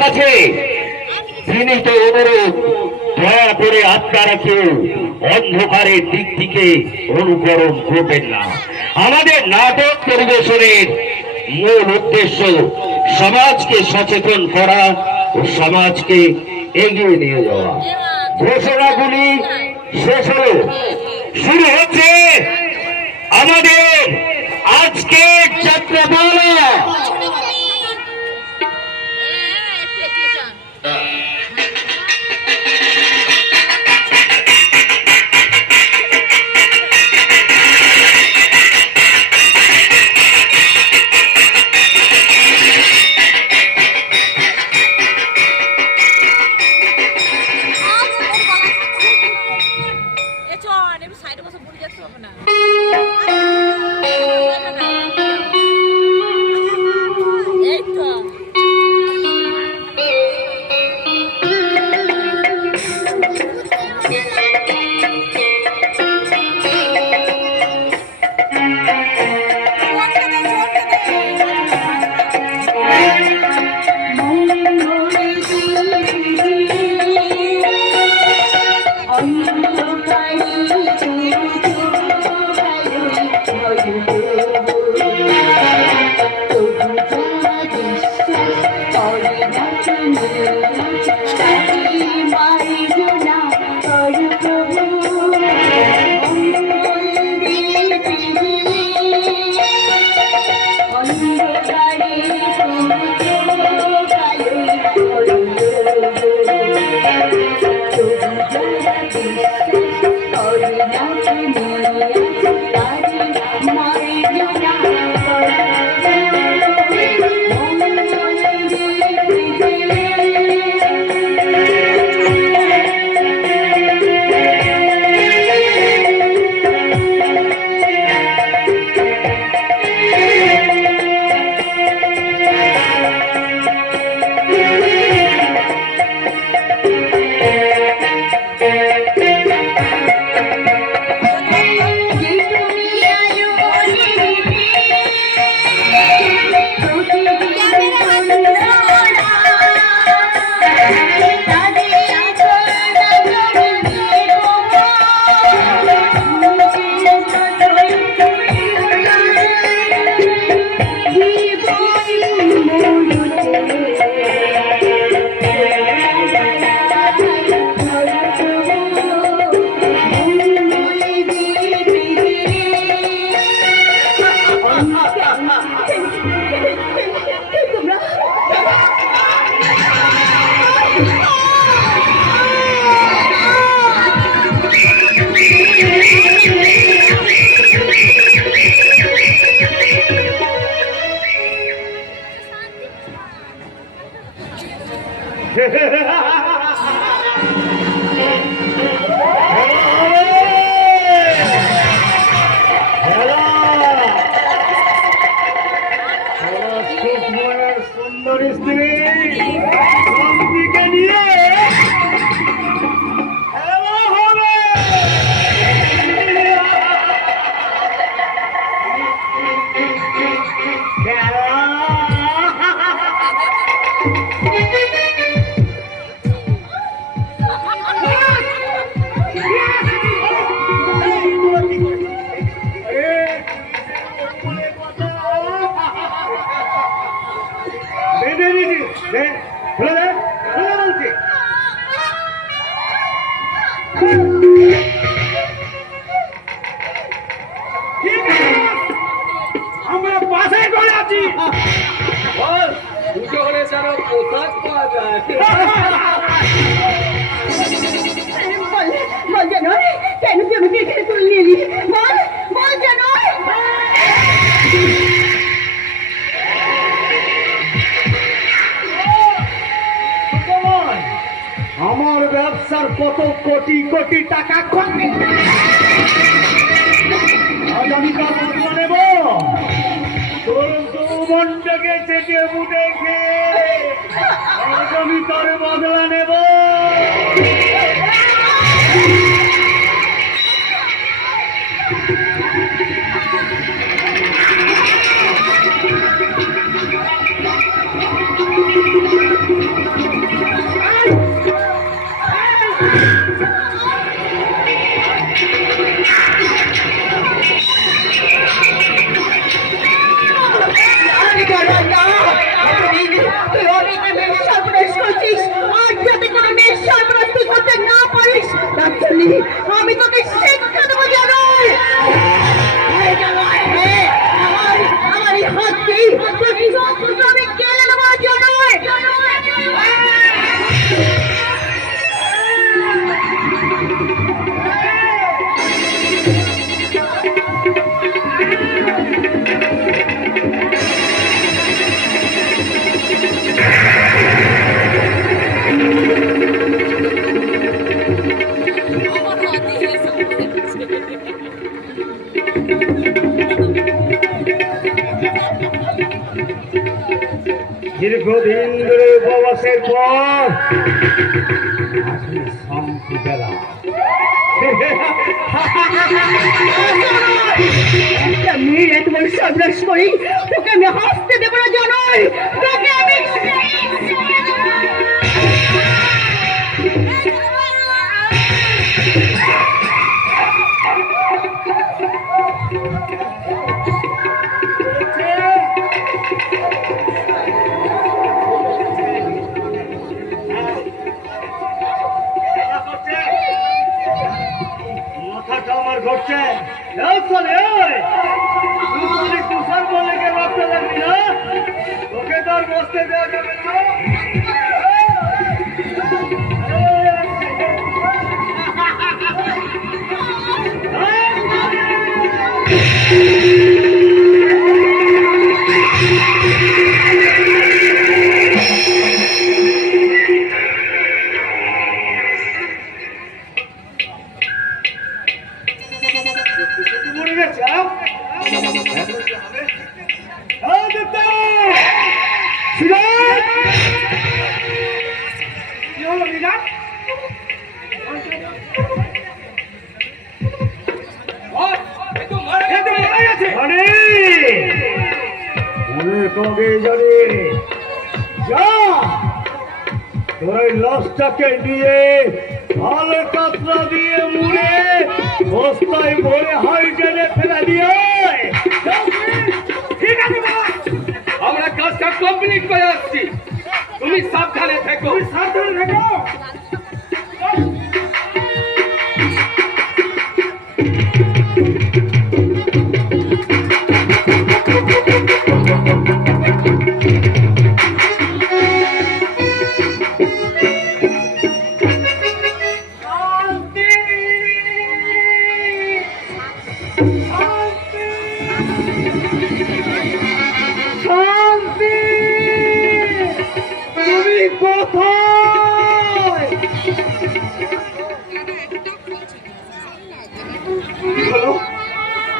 কাছে বিনীত অনুরোধ, দয়া করে আপনারা কেউ অন্ধকারের দিক থেকে অনুকরণ করবেন না। আমাদের নাটক পরিবেশনের মূল উদ্দেশ্য সমাজকে সচেতন করা ও সমাজকে এগিয়ে নিয়ে যাওয়া। ঘোষণাগুলি শেষ হল, শুরু হচ্ছে আমাদের আজকের যাত্রাপালা। আমার ব্যবসার কত কোটি কোটি টাকা খরচ, আজ আমি তার বদলা নেব। তোর যৌবনটাকে চেটে বুটে খেয়ে আজ আমি তার বদলা নেব। আমি তোকে শিক্ষা দেবো জানোই আমার এই হাতকেই আমি কেড়ে নেবো জানোই দীর্ঘদিন ধরে উপবাসের পর শান্তি পেলাম। একটা মেয়ে এত বড় সর্বনাশ করি তোকে আমি হাসতে দেবো না জানোই তোকে আমি মাথাটা আমার ঘটছে তুষার বলে রক্ত লাগবি না তোকে তো আর বসতে দেওয়া যাবে না। মরে গেছে কি হলো মিজান? অনেক আগে জানি যা তোর ওই লাশটাকে নিয়ে ভালো কাতরা দিয়ে মুড়ে বস্তায় ভরে হাইজেনে ফেলে দিয়ে ঠিক আছে বাবা, আমরা কাজটা কমপ্লিট করে আসছি, তুমি সাবধানে থেকো। সাবধানে থাকো।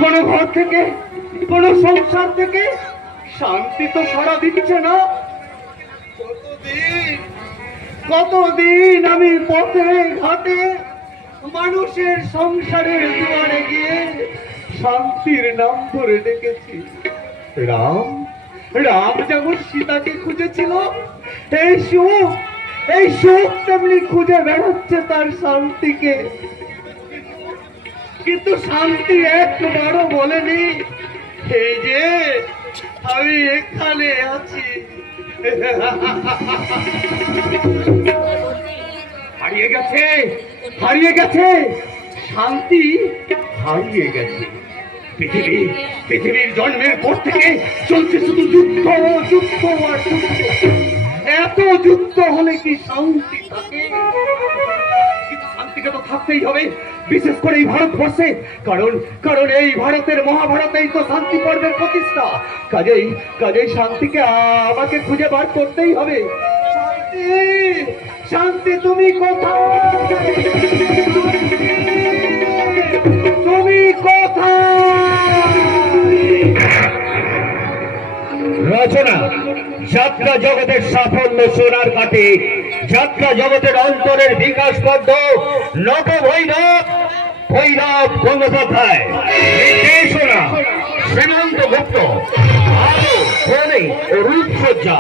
কোন ঘর থেকে কোন সংসার থেকে শান্তি তো সাড়া দিচ্ছে না। কতদিন আমি পথে ঘাটে মানুষের সংসারের দুয়ারে গিয়ে শান্তির নাম ধরে ডেকেছি। রাম রাম যেমন সীতাকে খুঁজেছিল, এই সুখ তেমনি খুঁজে বেড়াচ্ছে তার শান্তিকে, কিন্তু শান্তি একবারও বলেনি এই যে আমি এখানে আছি। হারিয়ে গেছে, হারিয়ে গেছে, শান্তি হারিয়ে গেছে। পৃথিবীর জন্মের পর থেকে চলছে শুধু যুদ্ধ যুদ্ধ আর যুদ্ধ। এত যুদ্ধ হলে কি শান্তি থাকে? শান্তিকে তো থাকতেই হবে, বিশেষ করে এই ভারতবর্ষে, কারণ এই ভারতের মহাভারতেই তো শান্তি পর্বের প্রতিষ্ঠা। কাজেই শান্তিকে আমাকে খুঁজে বার করতেই হবে। শান্তি, শান্তি তুমি কোথায়? তুমি কোথায়? রচনা যাত্রা জগতের সাফল্য সোনার কাটে, যাত্রা জগতের অন্তরের বিকাশ পদ্ম নট ভৈরব ভৈরব গঙ্গোপাধ্যায়। নির্দেশনা শ্রীমন্ত গুপ্ত, আলো ধনী ও রূপসজ্জা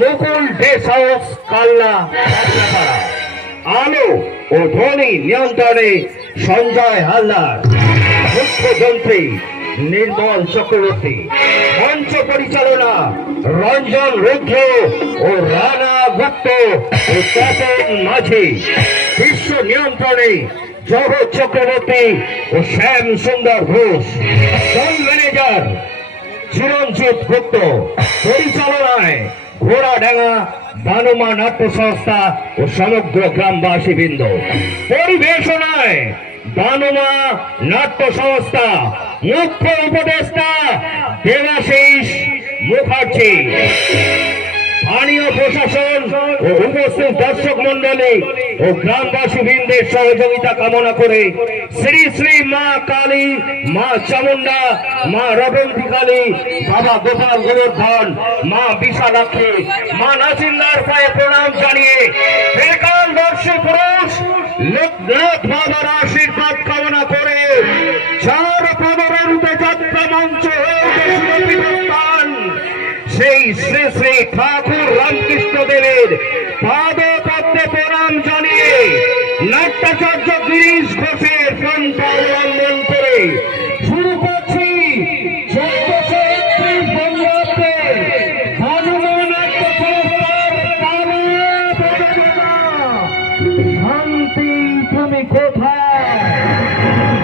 মুকুল ড্রেস হাউস কাল্লা পাটনাপাড়া। আলো ও ধ্বনি নিয়ন্ত্রণে সঞ্জয় হালদার, মুখ্য যন্ত্রী নির্মল চক্রবর্তী, মঞ্চ পরিচালনা রঞ্জন রুদ্র ও রানা গুপ্ত ও তপন মাঝি, দৃশ্য নিয়ন্ত্রণে জগৎ চক্রবর্তী ও শ্যাম সুন্দর ঘোষ, দল ম্যানেজার চিরঞ্জিত গুপ্ত, পরিচালনায় ঘোড়াডাঙ্গা বানুমা নাট্য সংস্থা ও সমগ্র গ্রামবাসী বৃন্দ। পরিবেশনায় বানুমা নাট্য সংস্থা, মুখ্য উপদেষ্টা দেবাশিস মুখার্জি, স্থানীয় প্রশাসন ও উপস্থিত দর্শক মন্ডলী ও গ্রামবাসী বৃন্দের সহযোগিতা কামনা করে শ্রী শ্রী মা কালী, মা চামুন্ডা, মা রবন্তী কালী, বাবা গোপাল গোবর্ধন, মা বিশালাক্ষী, মা নাসিন্দার পায়ে প্রণাম জানিয়ে বেকারদর্শী পুরুষ লোকনাথ বাবার আশীর্বাদ কামনা করে চার পদরূপে যাত্রা মঞ্চ সেই শ্রী শ্রী ঠাকুর রামকৃষ্ণ দেবের পাদপদ্মে প্রণাম জানিয়ে নাট্যাচার্য গিরিশ ঘোষের পন্থা অবলম্বন করে শুরু করছি 1431 বঙ্গাব্দের বানুমা নাট্য সংস্থার পালা প্রযোজনা। শান্তি তুমি কোথায়,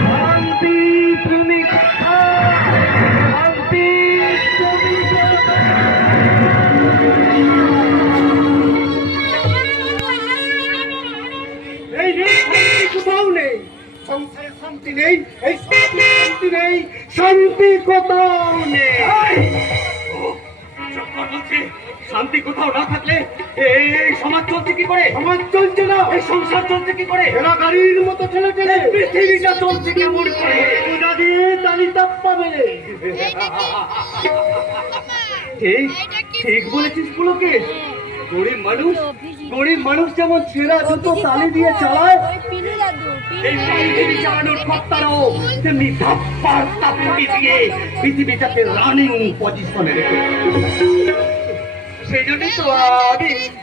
শান্তি তুমি কোথায়, শান্তি তুমি এই নেই, শান্তি কোথাও নেই, সংসারে শান্তি নেই, এই শান্তি নেই, শান্তি কোথাও নেই। শান্তি কোথাও না থাকলে এই সমাজ চলছে কি করে? সমাজ চলছে না, এই সংসার চলছে কি করে? ঠেলা গাড়ির মতো ঠেলে ঠেলে পৃথিবীটা চলছে কেমন করে? পূজা দিয়ে তালি তাপ্পা মেরে। ঠিক ঠিক বলেছিস পুলকেশ। গরিব মানুষ যেমন ছেঁড়া জুতো তালি দিয়ে চালায়, এই পৃথিবী চালানোর কর্তারাও তেমনি ধাপ্পার তাপ্পি দিয়ে পৃথিবীটাকে রানিং পজিশনে রেখে। সেই জন্যই তো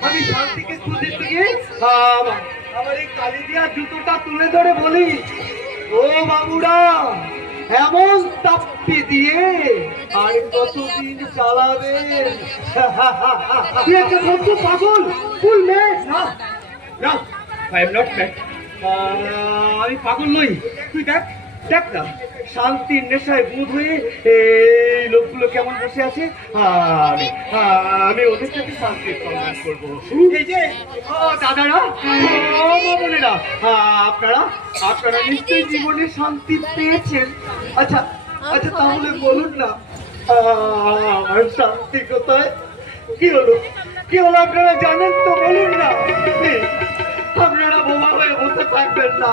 আমি শান্তিকে খুঁজে গিয়ে আমার এই কালি দিয়া জুতোটা তুলে ধরে বলি, ও বাবুরা, এমন তাপ্পি দিয়ে আর কতদিন চালাবেন? তুই একটা বদ্ধ পাগল, ফুল মেয়ে না। না, আই এম নট ম্যাড। আমি পাগল নই। তুই দেখ দেখ না, শান্তির নেশায় বুধ হয়ে এই লোকগুলো কেমন বসে আছে। আমি ওদের থেকে শান্তির সম্মান করবো। এই যে দাদারা, বোনেরা, আপনারা নিশ্চয়ই জীবনে শান্তি পেয়েছেন। আচ্ছা আচ্ছা, তাহলে বলুন না, আমার শান্তি কোথায়? কি হলো আপনারা জানেন তো, বলুন না। আপনারা বোমা হয়ে বসে থাকবেন না,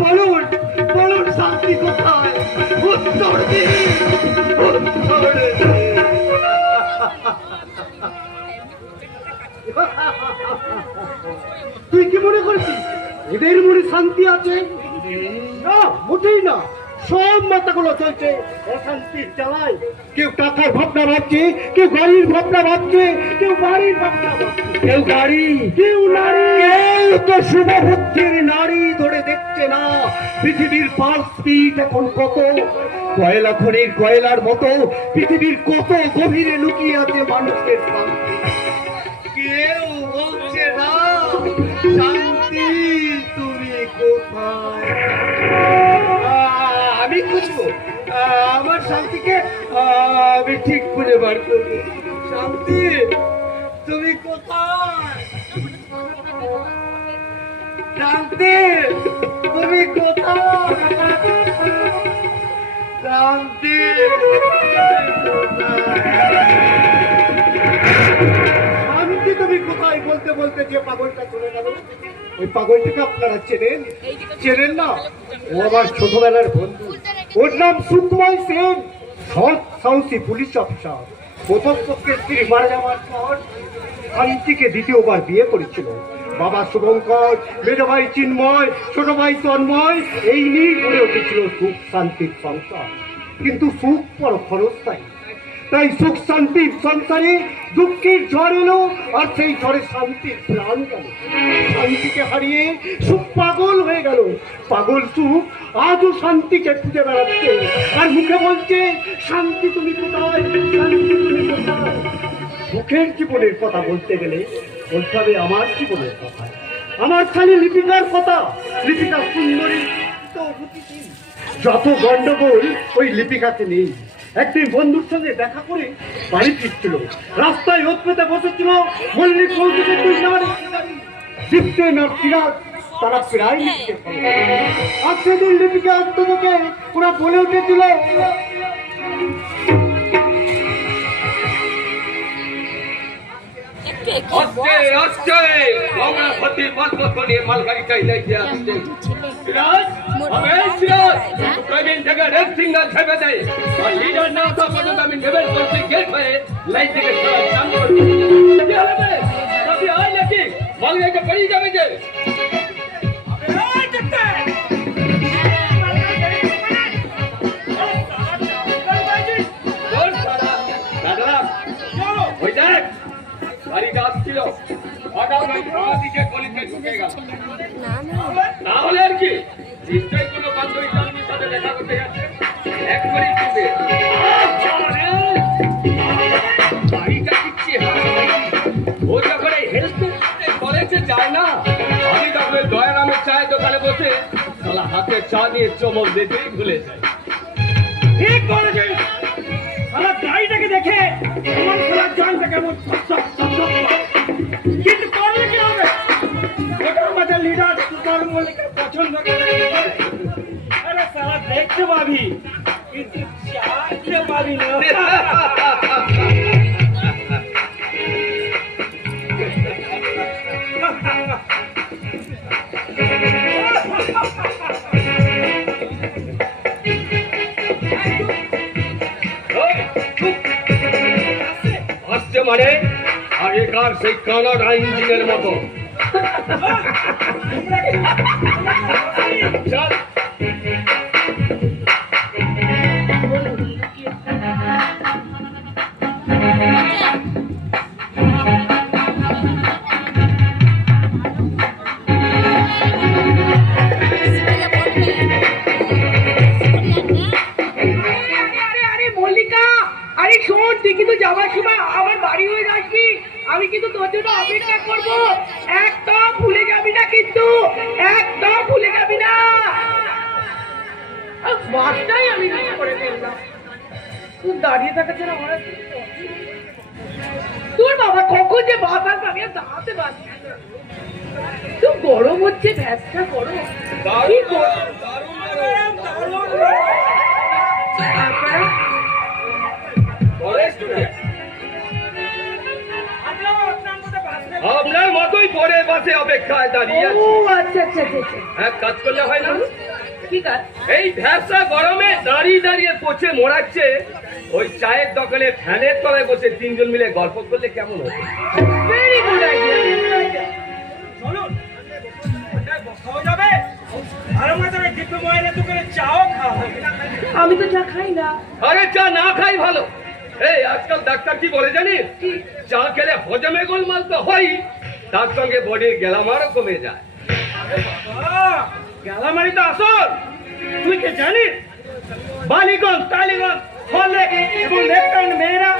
বলুন শান্তি কোথায়? উত্তর দিন, উত্তর দিন। তুই কি মনে করছিস এদের মনে শান্তি আছে? না, মোটেই না। সব মাথাগুলো চলছে অশান্তির জ্বালায়। কেউ টাকার ভাবনা ভাবছে, কেউ গাড়ির ভাবনা ভাবছে, কেউ বাড়ির ভাবনা ভাবছে, কেউ গাড়ি, কেউ নারী, কেউ তো শুভবুদ্ধির নারী ধরে দেখছে না পৃথিবীর পালস স্পিড এখন কত। কয়লা খনির কয়লার মতো পৃথিবীর কত গভীরে লুকিয়ে আছে মানুষের শান্তি। কেউ বলছে না শান্তি তুমি কোথায়। আমি খুঁজবো আমার শান্তিকে, আমি ঠিক খুঁজে বার করবো। শান্তি তুমি কোথায়? শান্তি তুমি কোথায়? শান্তি শান্তি তুমি কোথায় বলতে বলতে যে পাগলটা চলে গেল, ওই পাগলটাকে আপনারা চেনেন না? ও আমার ছোটবেলার বন্ধু, ওর নাম সুকময় সেন, সৎ সাহসী পুলিশ অফিসার। প্রথম পক্ষের স্ত্রী মারা যাওয়ার পর শান্তিকে দ্বিতীয়বার বিয়ে করেছিল। বাবা শুভঙ্কর, মেজ ভাই চিন্ময়, ছোট ভাই তন্ময়, এই নিয়ে গড়ে উঠেছিল সুখ শান্তির সংসার। কিন্তু সুখ পর ক্ষণস্থায়ী। তাই সুখ শান্তির সংসারে দুঃখের ঝড় এলো, আর সেই ঝড়ে শান্তির প্রাণ গেল। শান্তিকে হারিয়ে সুখ পাগল হয়ে গেল। পাগল সুখ আজও শান্তিকে খুঁজে বেড়াচ্ছে, আর মুখে বলছে, শান্তি তুমি কোথায়, শান্তি তুমি কোথায়। সুখের জীবনের কথা বলতে গেলে বলতে হবে আমার জীবনের কথা, আমার খালি লিপিকার কথা। লিপিকা সুন্দরী, তো রুচিশীল। যত গন্ডগোল ওই লিপিকাকে নেই। একদিন বন্ধুর সঙ্গে দেখা করে বাড়ি ফিরছিল, রাস্তায় ওত পেতে বসেছিল মল্লিক কৌতুকে তারা প্রায় লিপিকে ফলো। আর সেদিন লিপিকা আত্মকে ওরা বলে উঠেছিল, আসছে আসছে আমরা প্রতি 5 বছর নিয়ে মালগাড়ি চাইলে কি আসছে সিরাজ আমি সিরাজ প্রবীণ থেকে রেড সিগন্যাল ছেড়ে দেয় আর লিডার না তো পর্যন্ত আমি নেভেল করতে গেট হয়ে লাইন থেকে সামনে কি হবে সবই আয় নাকি মালগাড়িটা বেরিয়ে যাবে যে ওই দেখ গাড়িটা আসছিল দিকে গলিতে ঢুকে গেল না হলে আর কি নিশ্চয়ই কোনো বান্ধবী বান্ধবীর সাথে দেখা করতে গেছে একবারই দিবে গাড়িটা দিচ্ছি ও যখন এই হেল্প কলেজে যায় না আমি তখন দয়ারামের চায়ের দোকানে বসে শালা হাতে চা নিয়ে চমক দিতেই ভুলে যায় ঠিক করেছে শালা গাড়িটাকে দেখে আমার শালা জানটা কেমন কিন্তু করলে কি হবে ওটা আমাদের লিডার সুপার মল্লিকের পছন্দ করে আরে শালা দেখতে পাবি কিন্তু চাইতে পাবি না আসছে মানে আগেকার সেই কানাডা ইঞ্জিনের মতো চল আমি কিন্তু তোর জন্য অপেক্ষা করবো একদম ভুলে যাবি না কিন্তু একদম ভুলে যাবি না বাসটাই আমি মিস করে ফেললাম তুই দাঁড়িয়ে থাকা ছাড়া আমার তোর বাবা কখন যে বাস আসবে আমি আর দাঁড়াতে পারছি তুই গরম হচ্ছে ব্যবসা করো আপনার মতোই পরে বাসে অপেক্ষায় দাঁড়িয়ে আছি আচ্ছা আচ্ছা আচ্ছা এক কাজ করলে হয় না কি কাজ এই ভ্যাবসা গরমে দাঁড়িয়ে দাঁড়িয়ে পচে মোড়াচ্ছে ওই চায়ের দোকানে ফ্যানের তলায় বসে 3 জন মিলে গল্প করলে কেমন হতো ভেরি গুড আইডিয়া চলুন বসাও যাবে আর আমাদের ডিপো ময়নের দোকানে চাও খাওয়া হবে আমি তো চা খাই না আরে চা না খাই ভালো এই আজকাল ডাক্তার কি বলে জানিস চা খেলে হজমে গোলমাল তো হয় তার সঙ্গে বডির গ্যালামারও কমে যায় গ্যালামারি তো আসল তুই কি জানিস বালিগঞ্জ টালিগঞ্জ হলে এবং লেফটেন্ট মেয়েরা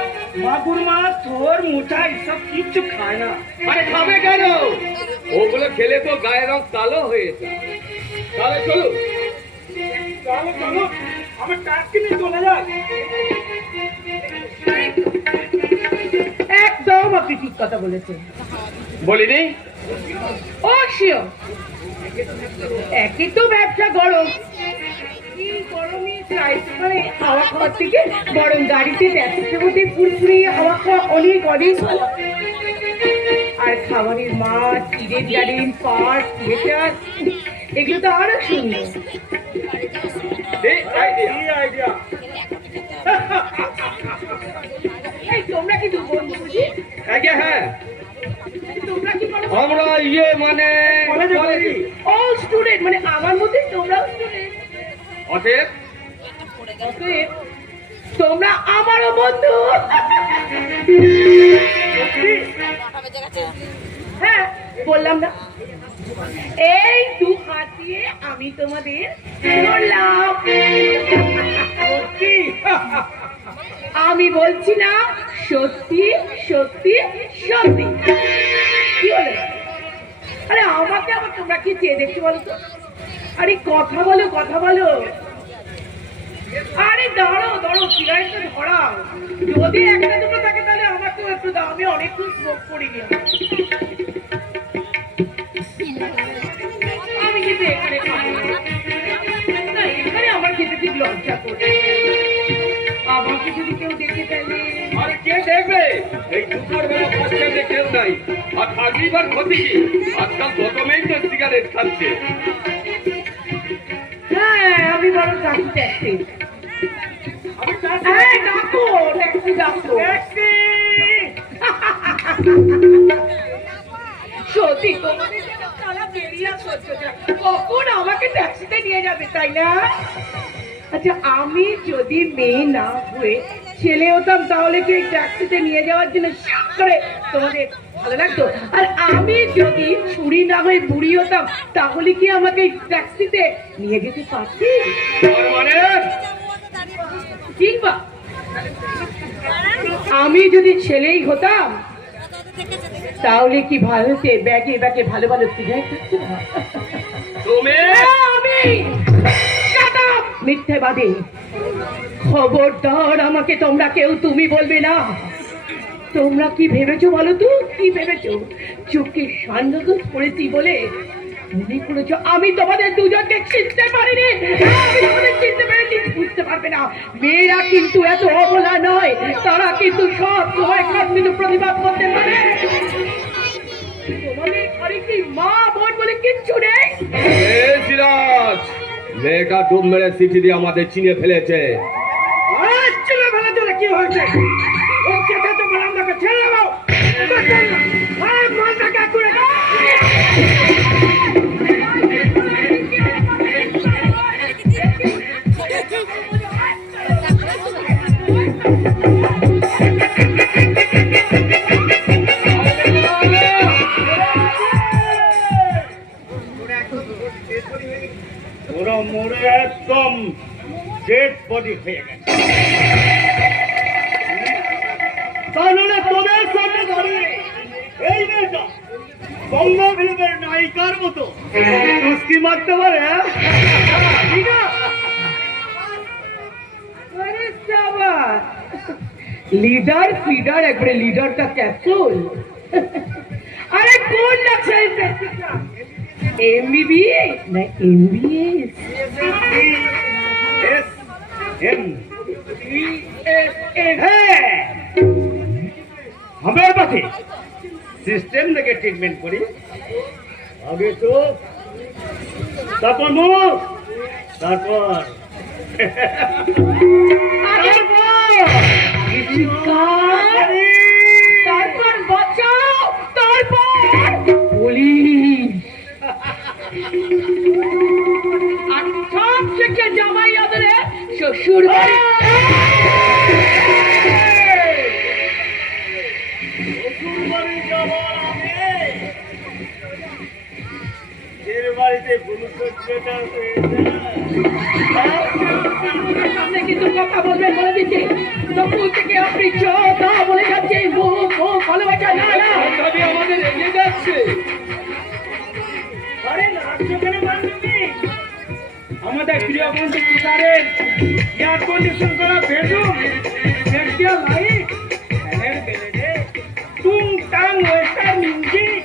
মাগুর মাছ থোর মুঠা এসব কিছু খায় না আরে খাবে কেন ওগুলো খেলে তো গায়ের রং কালো হয়ে যায় তাহলে চলো চলো চলো আমার টাস্ক নিয়ে চলে যায় একদম আপনি ঠিক কথা বলেছেন বলিনি ও শিওর একই তো ব্যবসা গরম গরমে মানে হাওয়া খাওয়ার থেকে বরং গাড়িতে ব্যবসার মধ্যে পুরোপুরি হাওয়া খাওয়া অনেক অনেক ভালো আর খাবারের মাছ ইডেন গার্ডেন পার্ক থিয়েটার এগুলো তো আরো সুন্দর তোমরা কি বন্ধু বুঝি হ্যাঁ তোমরা কি আমরা ইয়ে মানে অল স্টুডেন্ট মানে আমার মধ্যে তোমরাও স্টুডেন্ট অতএব তোমরা আমারও বন্ধু। হ্যাঁ, বললাম না, এই দু হাত দিয়ে আমি তোমাদের ধরলাম। আমি বলছি না, সত্যি সত্যি সত্যি। কি বলে? আরে আমাকে আবার তোমরা কি চেয়ে দেখতে বলো তো? আরে কথা বলো, কথা বলো। আরে দাঁড়াও দাঁড়াও, সিগারেটটা ধরাও। যদি একটা দুটো থাকে তাহলে আমাকেও একটু দাও, আমি অনেকক্ষণ স্মোক করিনি। আমি কিন্তু এখানে খাবো না, এখানে আমার খেতে ঠিক লজ্জা করছে। আমাকে যদি কেউ দেখে ফেলে। আর কে দেখবে? এই দুপুর বেলা বাচ্চাতে কেউ নাই, আর থাকলেই বার ক্ষতি কি? আজকাল প্রথমেই তো সিগারেট খাচ্ছে। হ্যাঁ, আমি বরং ডাকি ট্যাক্সি। হ্যাঁ, ডাকো ট্যাক্সি, ডাকো ট্যাক্সি। সত্যি তোমাদের যেন তারা বেরিয়ে আসছে, কখন আমাকে ট্যাক্সিতে নিয়ে যাবে, তাই না? আচ্ছা, আমি যদি মেয়ে না হয়ে ছেলে হতাম তাহলে কি এই ট্যাক্সিতে নিয়ে যাওয়ার জন্য শাক করে তোমাদের ভালো লাগতো? আর আমি যদি ছুরি না হয়ে বুড়ি হতাম তাহলে কি আমাকে এই ট্যাক্সিতে নিয়ে যেতে পারতি? তার মানে কিংবা আমি যদি ছেলেই হতাম তাহলে কি ভারতে ব্যাগে ব্যাগে ভালো ভালো সিগারেট থাকতো না? তুমি আমি Shut up! মিথ্যেবাদী। খবরদার, আমাকে তোমরা কেউ তুমি বলবে না। তোমরা কি ভেবেছো বলো তো? কি ভেবেছো? চোখে সান্ডোজ পড়েছি বলে তুমি করেছো? আমি তোমাদের দুজনকে চিনতে পারিনি। আমি তোমাদের চিনতে পেরেছি, বুঝতে পারবে না। মেয়েরা কিন্তু এত অবলা নয়, তারা কিন্তু সব সময় কিন্তু প্রতিবাদ করতে পারে। তোমাদের ঘরে কি মা বোন বলে কিচ্ছু নেই? সিরাজ, মেয়েটা ডুব মেরে সিটি দিয়ে আমাদের চিনে ফেলেছে। চিনে ফেলে দিলে কি হয়েছে? ওকে তো বললাম তাকে ছেড়ে দাও। মালটাকে করে ওরা মরে একদম ডেড বডি হয়ে গেছে। তাহলে তোদের সামনে দাঁড়িয়ে এই মেয়েটা বঙ্গ ফিল্মের নায়িকার মতো টুস্কি মারতে পারে? লিডার ফিডার, একবারে লিডার का कैप्सूल। अरे कौन लगता है MBBS না MBS? हमें पाथे सिस्टम लेके ट्रीटमेंट करी आगे तो तारपर मुख तारपर তারপর বাঁচাও, তারপর পুলিশ। আর সব শেষে জামাই আদরে শ্বশুর বাড়ি। সামনে কিন্তু কথা বলবেন বলে দিচ্ছি। তখন থেকে আপনি চা বলে যাচ্ছে মুখ ভালোবাসা না না আমাদের এগিয়ে যাচ্ছে। আরে নাচছো কেন বান্ধবী? আমাদের প্রিয় বন্ধু তুষারের এয়ার কন্ডিশন করা বেডরুম, সেক্সিয়াল লাইট, ফ্যানের বেলেডে টুং টাং ওয়েস্টার্ন মিউজিক।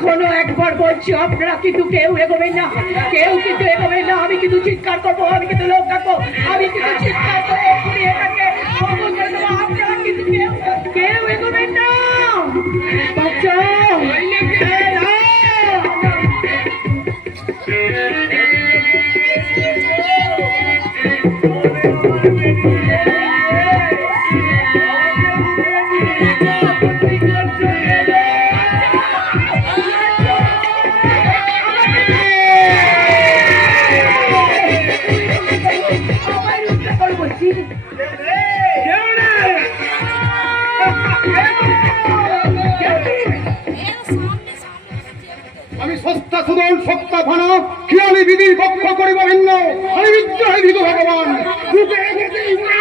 এখনো একবার বলছি, আপনারা কিন্তু কেউ এগোবেন না, কেউ কিন্তু এগোবেন না। আমি কিন্তু চিৎকার করবো, আমি কিন্তু লোক ডাকবো, আমি কিন্তু চিৎকার করবো, এক্ষুনি এটাকে খবর করে দেবো। আপনারা কিন্তু কেউ এগোবেন না। বাঁচাও! আমি সস্তা সুদল সত্তা ঘন খেয়ালি বিধির পক্ষ করিব ভিন্ন, আমি বিদ্রোহী বিধু ভগবান রূপে এগেতেই না।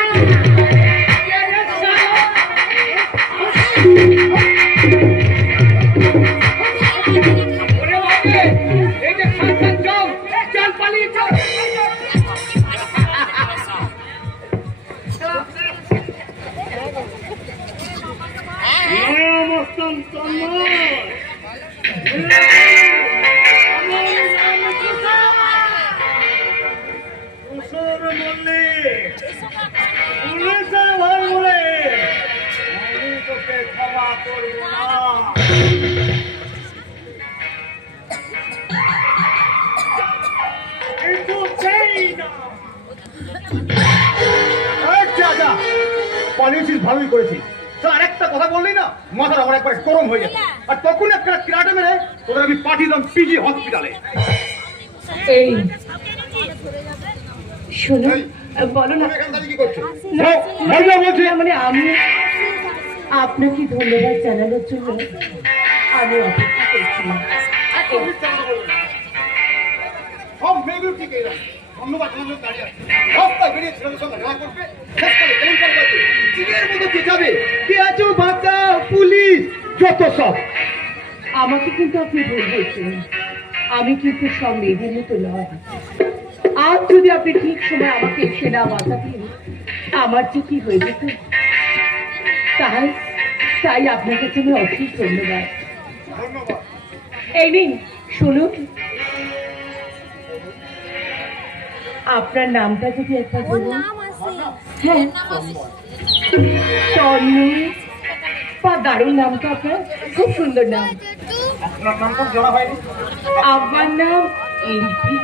পালিয়েছিস, ভালোই করেছিস। আর একটা কথা বললি না, মাথার আমার একবার গরম হয়ে যেত। আর তখন একটা কিরাটে মেরে তোদের আমি পাঠিয়ে পিজি হসপিটালে। এই শোনো, বলো না, কি করছো? মানে আমি আপনাকে ধন্যবাদ জানানোর জন্য আমি অপেক্ষা করছিলাম। সব মেয়েগুলো ঠিক এই ধন্যবাদ জানানোর দাঁড়িয়ে আছে। রাস্তায় বেরিয়ে ছেলেদের সঙ্গে দেখা করবে, শেষ করে কেলেঙ্কারি করবে, চিনের মতো চেঁচাবে, কে আছো বাচ্চা, পুলিশ, যত সব। আমাকে কিন্তু আপনি ভুল বলছেন, আমি কিন্তু সব মেয়েদের মতো নয়। আজ যদি আপনি ঠিক সময় আমাকে এসে না বাঁচাতেন, আমার যে কি হয়ে যেত। তাই আপনার কাছে আমি অশেষ ধন্যবাদ। এই নিন, শুনুন, আপনার নামটা যদি একবার বলুন। হ্যাঁ, তনু। বা দারুণ নামটা আপনার, খুব সুন্দর নাম। আপনার নাম তো জানা হয়নি। আমার নাম এমপি।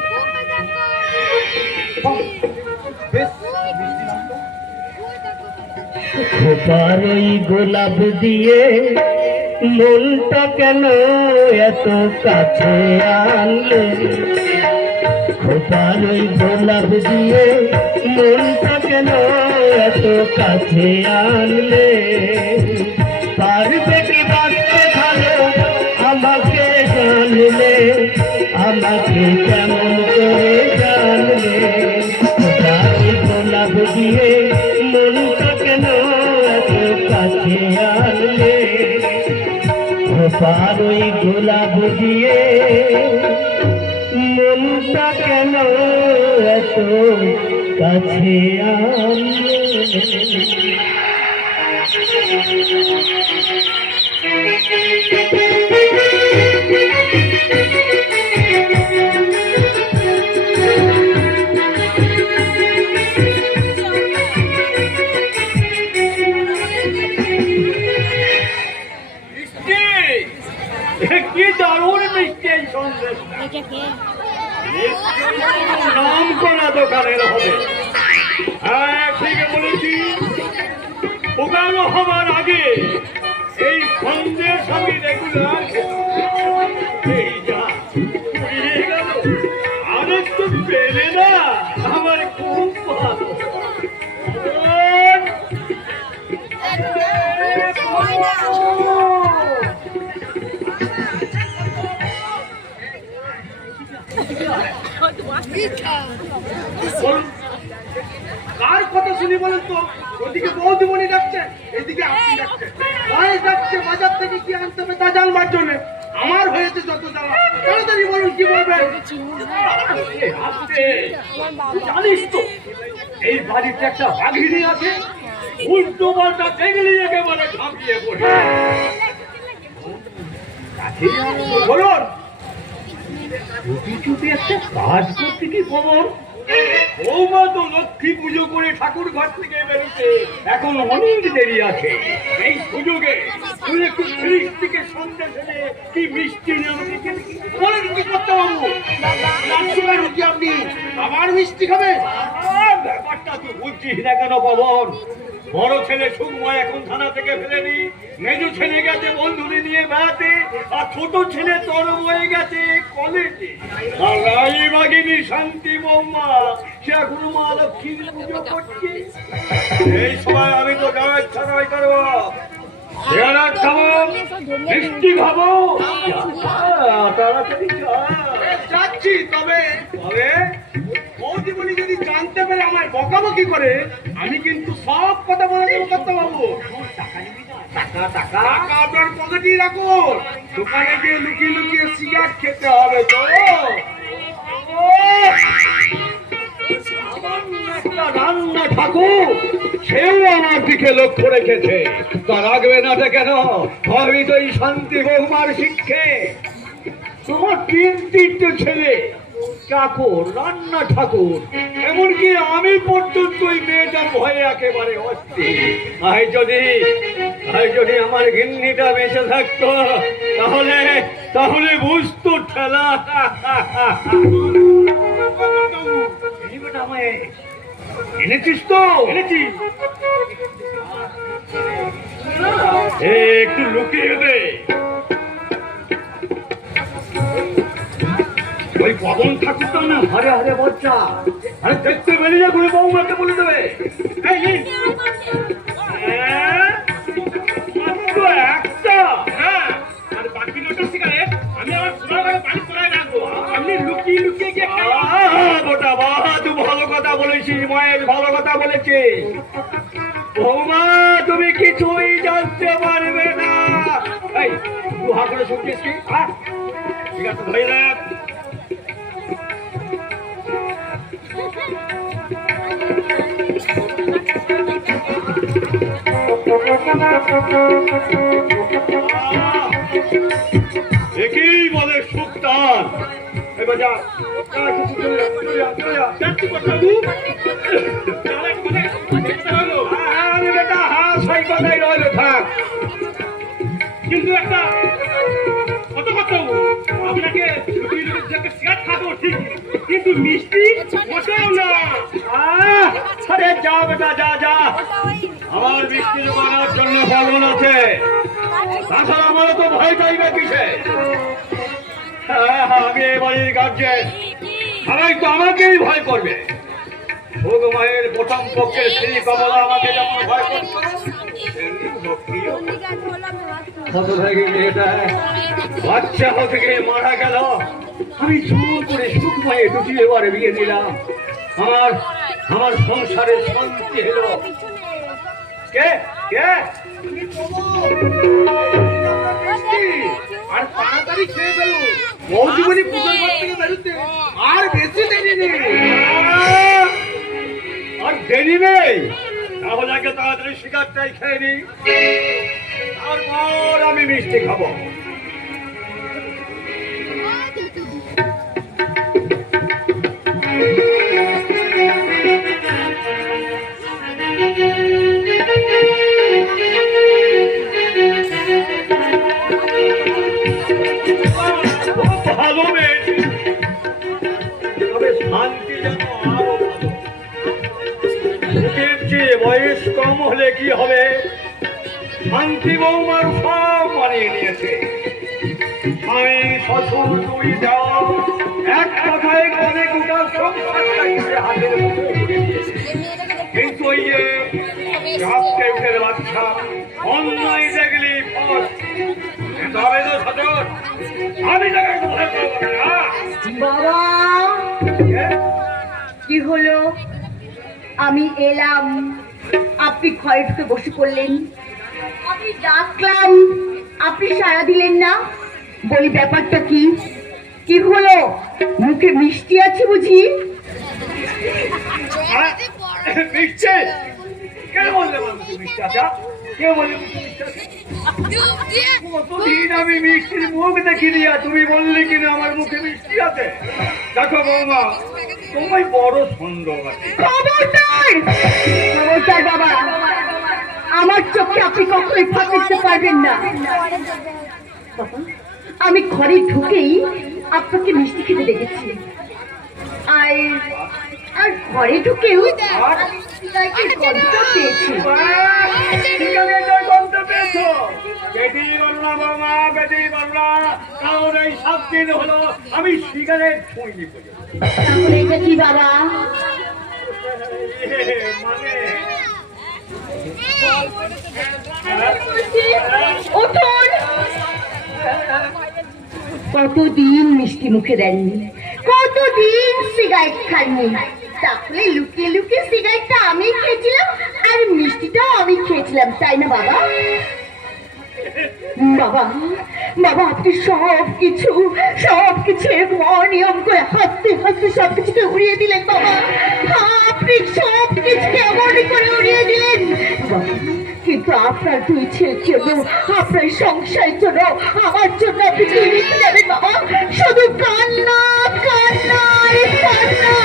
খোপার ওই গোলাপ দিয়ে মনটা কেন এত কাছে আনলে, খোপার ওই গোলাপ দিয়ে মনটা কেন এত কাছে আনলে, পারবে কি বাঁচতে ভালো আমাকে জানলে, আমাকে কেমন করে জানলে, খোপার ওই গোলাপ দিয়ে মনটা কেন এত কাছে আনলে, খোপার ওই গোলাপ দিয়ে মনটা কেন এত কাছে আনলে। কি দারুণ মিষ্টি এই সন্দেশ, নাম করা দোকানের হবে। হ্যাঁ, ঠিক বলেছি। পোকানো হবার আগে এই সন্দেশ আমি রেগুলার এই যা পেয়ে গেল, আরেকটু পেলে না আমার খুব ভালো। কার কথা শুনি বলেন তো? ওদিকে বৌদিমণি ডাকছে, এদিকে আপনি ডাকছে, বয়স ডাকছে বাজার থেকে কি আনতে হবে তা জানবার জন্য। আমার হয়েছে যত জ্বালা, তাড়াতাড়ি বলুন কি বলবেন। জানিস তো এই বাড়িতে একটা বাঘিনী আছে, উল্টো পাল্টা দেখলি একেবারে ঝাঁপিয়ে পড়ে। বলুন চুপি চুপি একটা কাজ করতে কি খবর? বৌমা তো লক্ষ্মী পুজো করে ঠাকুর ঘর থেকে বেরোতে এখন অনেক দেরি আছে। এই সুযোগে তুই একটু ফ্রিজ থেকে সন্দেশ এনে কি মিষ্টি নিয়ে আমাকে খেতে কি বলেন কি করতে পারবো? রুটি আপনি আবার মিষ্টি খাবে? ব্যাপারটা তুই বুঝছিস না কেন পবন? বড় ছেলে সুময় এখন থানা থেকে ফেলেনি, মেজু ছেলে গেছে বন্ধুদের নিয়ে বেড়াতে, আর ছোট ছেলে তোর হয়ে গেছে কলেজে। আর রানীবাগিনী শান্তি বৌমা সে এখনো মা লক্ষ্মীর পুজো করছে। এই সময় আমি তো যাওয়ার ইচ্ছা নয় করবো, খাবো মিষ্টি খাবো, তাড়াতাড়ি যাচ্ছি। তবে তবে বৌদি বলি যদি জানতে পারে আমার বকাবকি করে, আমি কিন্তু সব কথা বলে দেবো করতে পারবো। টাকা টাকা টাকা আপনার পকেটেই রাখুন, দোকানে গিয়ে লুকিয়ে লুকিয়ে সিগারেট খেতে হবে তো। রান্না ঠাকুর সেও আমার দিকে লক্ষ্য রেখেছে, তা রাখবে না কেন? আমি তো এই শান্তি বৌমার শিক্ষে তোমার তিনটে ছেলে চাকর, রান্না ঠাকুর, এমনকি আমি পর্যন্ত ওই মেয়েটার ভয়ে একেবারে অস্থির। যদি আমার গিন্নিটা বেঁচে থাকতো তাহলে তাহলে বুঝতো ঠেলা। এনেছিস তো? এনেছি, একটু লুকিয়ে দে। ওই পবন ঠাকুরটা না হারে হারে বচ্চা, আরে দেখতে বেরিয়ে করে বৌমাকে বলে দেবে একটা, হ্যাঁ, আর বাকি দুটো সিগারেট আমি আমার সোনার ঘরে পানি তোলায় রাখবো, আপনি লুকিয়ে লুকিয়ে গিয়ে গোটা বাহাদু ভালো কথা বলেছিস, মায়ের ভালো কথা বলেছিস। বৌমা তুমি কিছুই জানতে পারবে না। এই দুহা করে শুনছিস কি? হ্যাঁ ঠিক আছে, ধরে রাখ। একই বলে সুক্তান। এবার যা কথাই রইল থাক, কিন্তু একটা কত কথা আপনাকে সিগারেট খাবো ঠিক, কিন্তু মিষ্টি মোটেও না। আরে যা বেটা যা যা, আমার মিষ্টি জোগানোর জন্য পালন আছে, তাছাড়া আমারও তো ভয় চাইবে কিসে? আমি এ বাড়ির গার্জেন, সবাই তো আমাকেই ভয় করবে। ভোগমায়ের প্রথম পক্ষের স্ত্রী কমলা আমাকে যখন ভয় করতো, বাচ্চা হতে গিয়ে মারা গেল, আমি জোর করে সুখময়ে দুটি এবারে বিয়ে দিলাম, আমার সংসারের শান্তি হলো। কে কে আর তাড়াতাড়ি খেয়ে ফেলো, বৌদি বলি পুজোর ঘর থেকে বেরোতে আর বেশি দেরি নেই। আর দেরি নেই, তাহলে আগে তাড়াতাড়ি শিকারটাই খেয়ে নি, তারপর আমি মিষ্টি খাবো। ভালো মেয়ে, তবে শান্তি যেন আরো ভালো। বয়স কম হলে কি হবে, শান্তি বৌমার সব মানিয়ে নিয়েছে। আমি শ্বশুর দুই যাও, এক কথায় করে গোটা সংসারটাকে হাতের মুঠোয় তুলে দিয়েছে। কিন্তু ওই যে রাত্রে উঠে বাচ্চা অন্যায় দেখলি তবে তো সচর, আমি জায়গায় ভয় করবো না। বাবা কি হলো? আমি এলাম, আপনি ঘরে ঢুকে বসে পড়লেন, আমি ডাকলাম, আপনি সাড়া দিলেন না। বলি ব্যাপারটা কি? কি হলো? মুখে মিষ্টি আছে বুঝি? মিষ্টি কেন বললে? মিষ্টি আছে কে বলে মুখে মিষ্টি আছে? কতদিন আমি মিষ্টির মুখ দেখিনি, আর তুমি বললে কিনা আমার মুখে মিষ্টি আছে? দেখো বৌমা, তোমায় বড় সন্দেহ আছে। খবরদার খবরদার বাবা, আমার চোখে আপনি কখনোই ফাঁক দিতে পারবেন না। বাবা, আমি ঘরে ঢুকেই আপনাকে মিষ্টি খেতে দেখেছি, আর আর ঘরে ঢুকেও আমি সিগারেটের গন্ধ পেয়েছি। সিগারেটের গন্ধ পেয়েছো? বেটি বললা বৌমা, বেটি বললা, কারণ এই 7 দিন হলো আমি সিগারেট ছুঁইনি পর্যন্ত। তাহলে এটা কি বাবা? মানে উঠুন। কতদিন মিষ্টি মুখে দেননি, কতদিন সিগারেট খাননি, তাহলে লুকিয়ে লুকিয়ে সিগারেটটা আমি খেয়েছিলাম আর মিষ্টিটাও আমি খেয়েছিলাম, তাই না বাবা? বাবা বাবা, আপনি সবকিছু অনিয়ম করে হাসতে হাসতে সবকিছুকে উড়িয়ে দিলেন বাবা। আপনি সবকিছুকে অমনি করে উড়িয়ে দিলেন বাবা। কিন্তু আপনার 2 ছেলের জন্য, আপনার সংসারের জন্য, আমার জন্য আপনি কি লিখে যাবেন বাবা? শুধু কান্না কান্না আর কান্না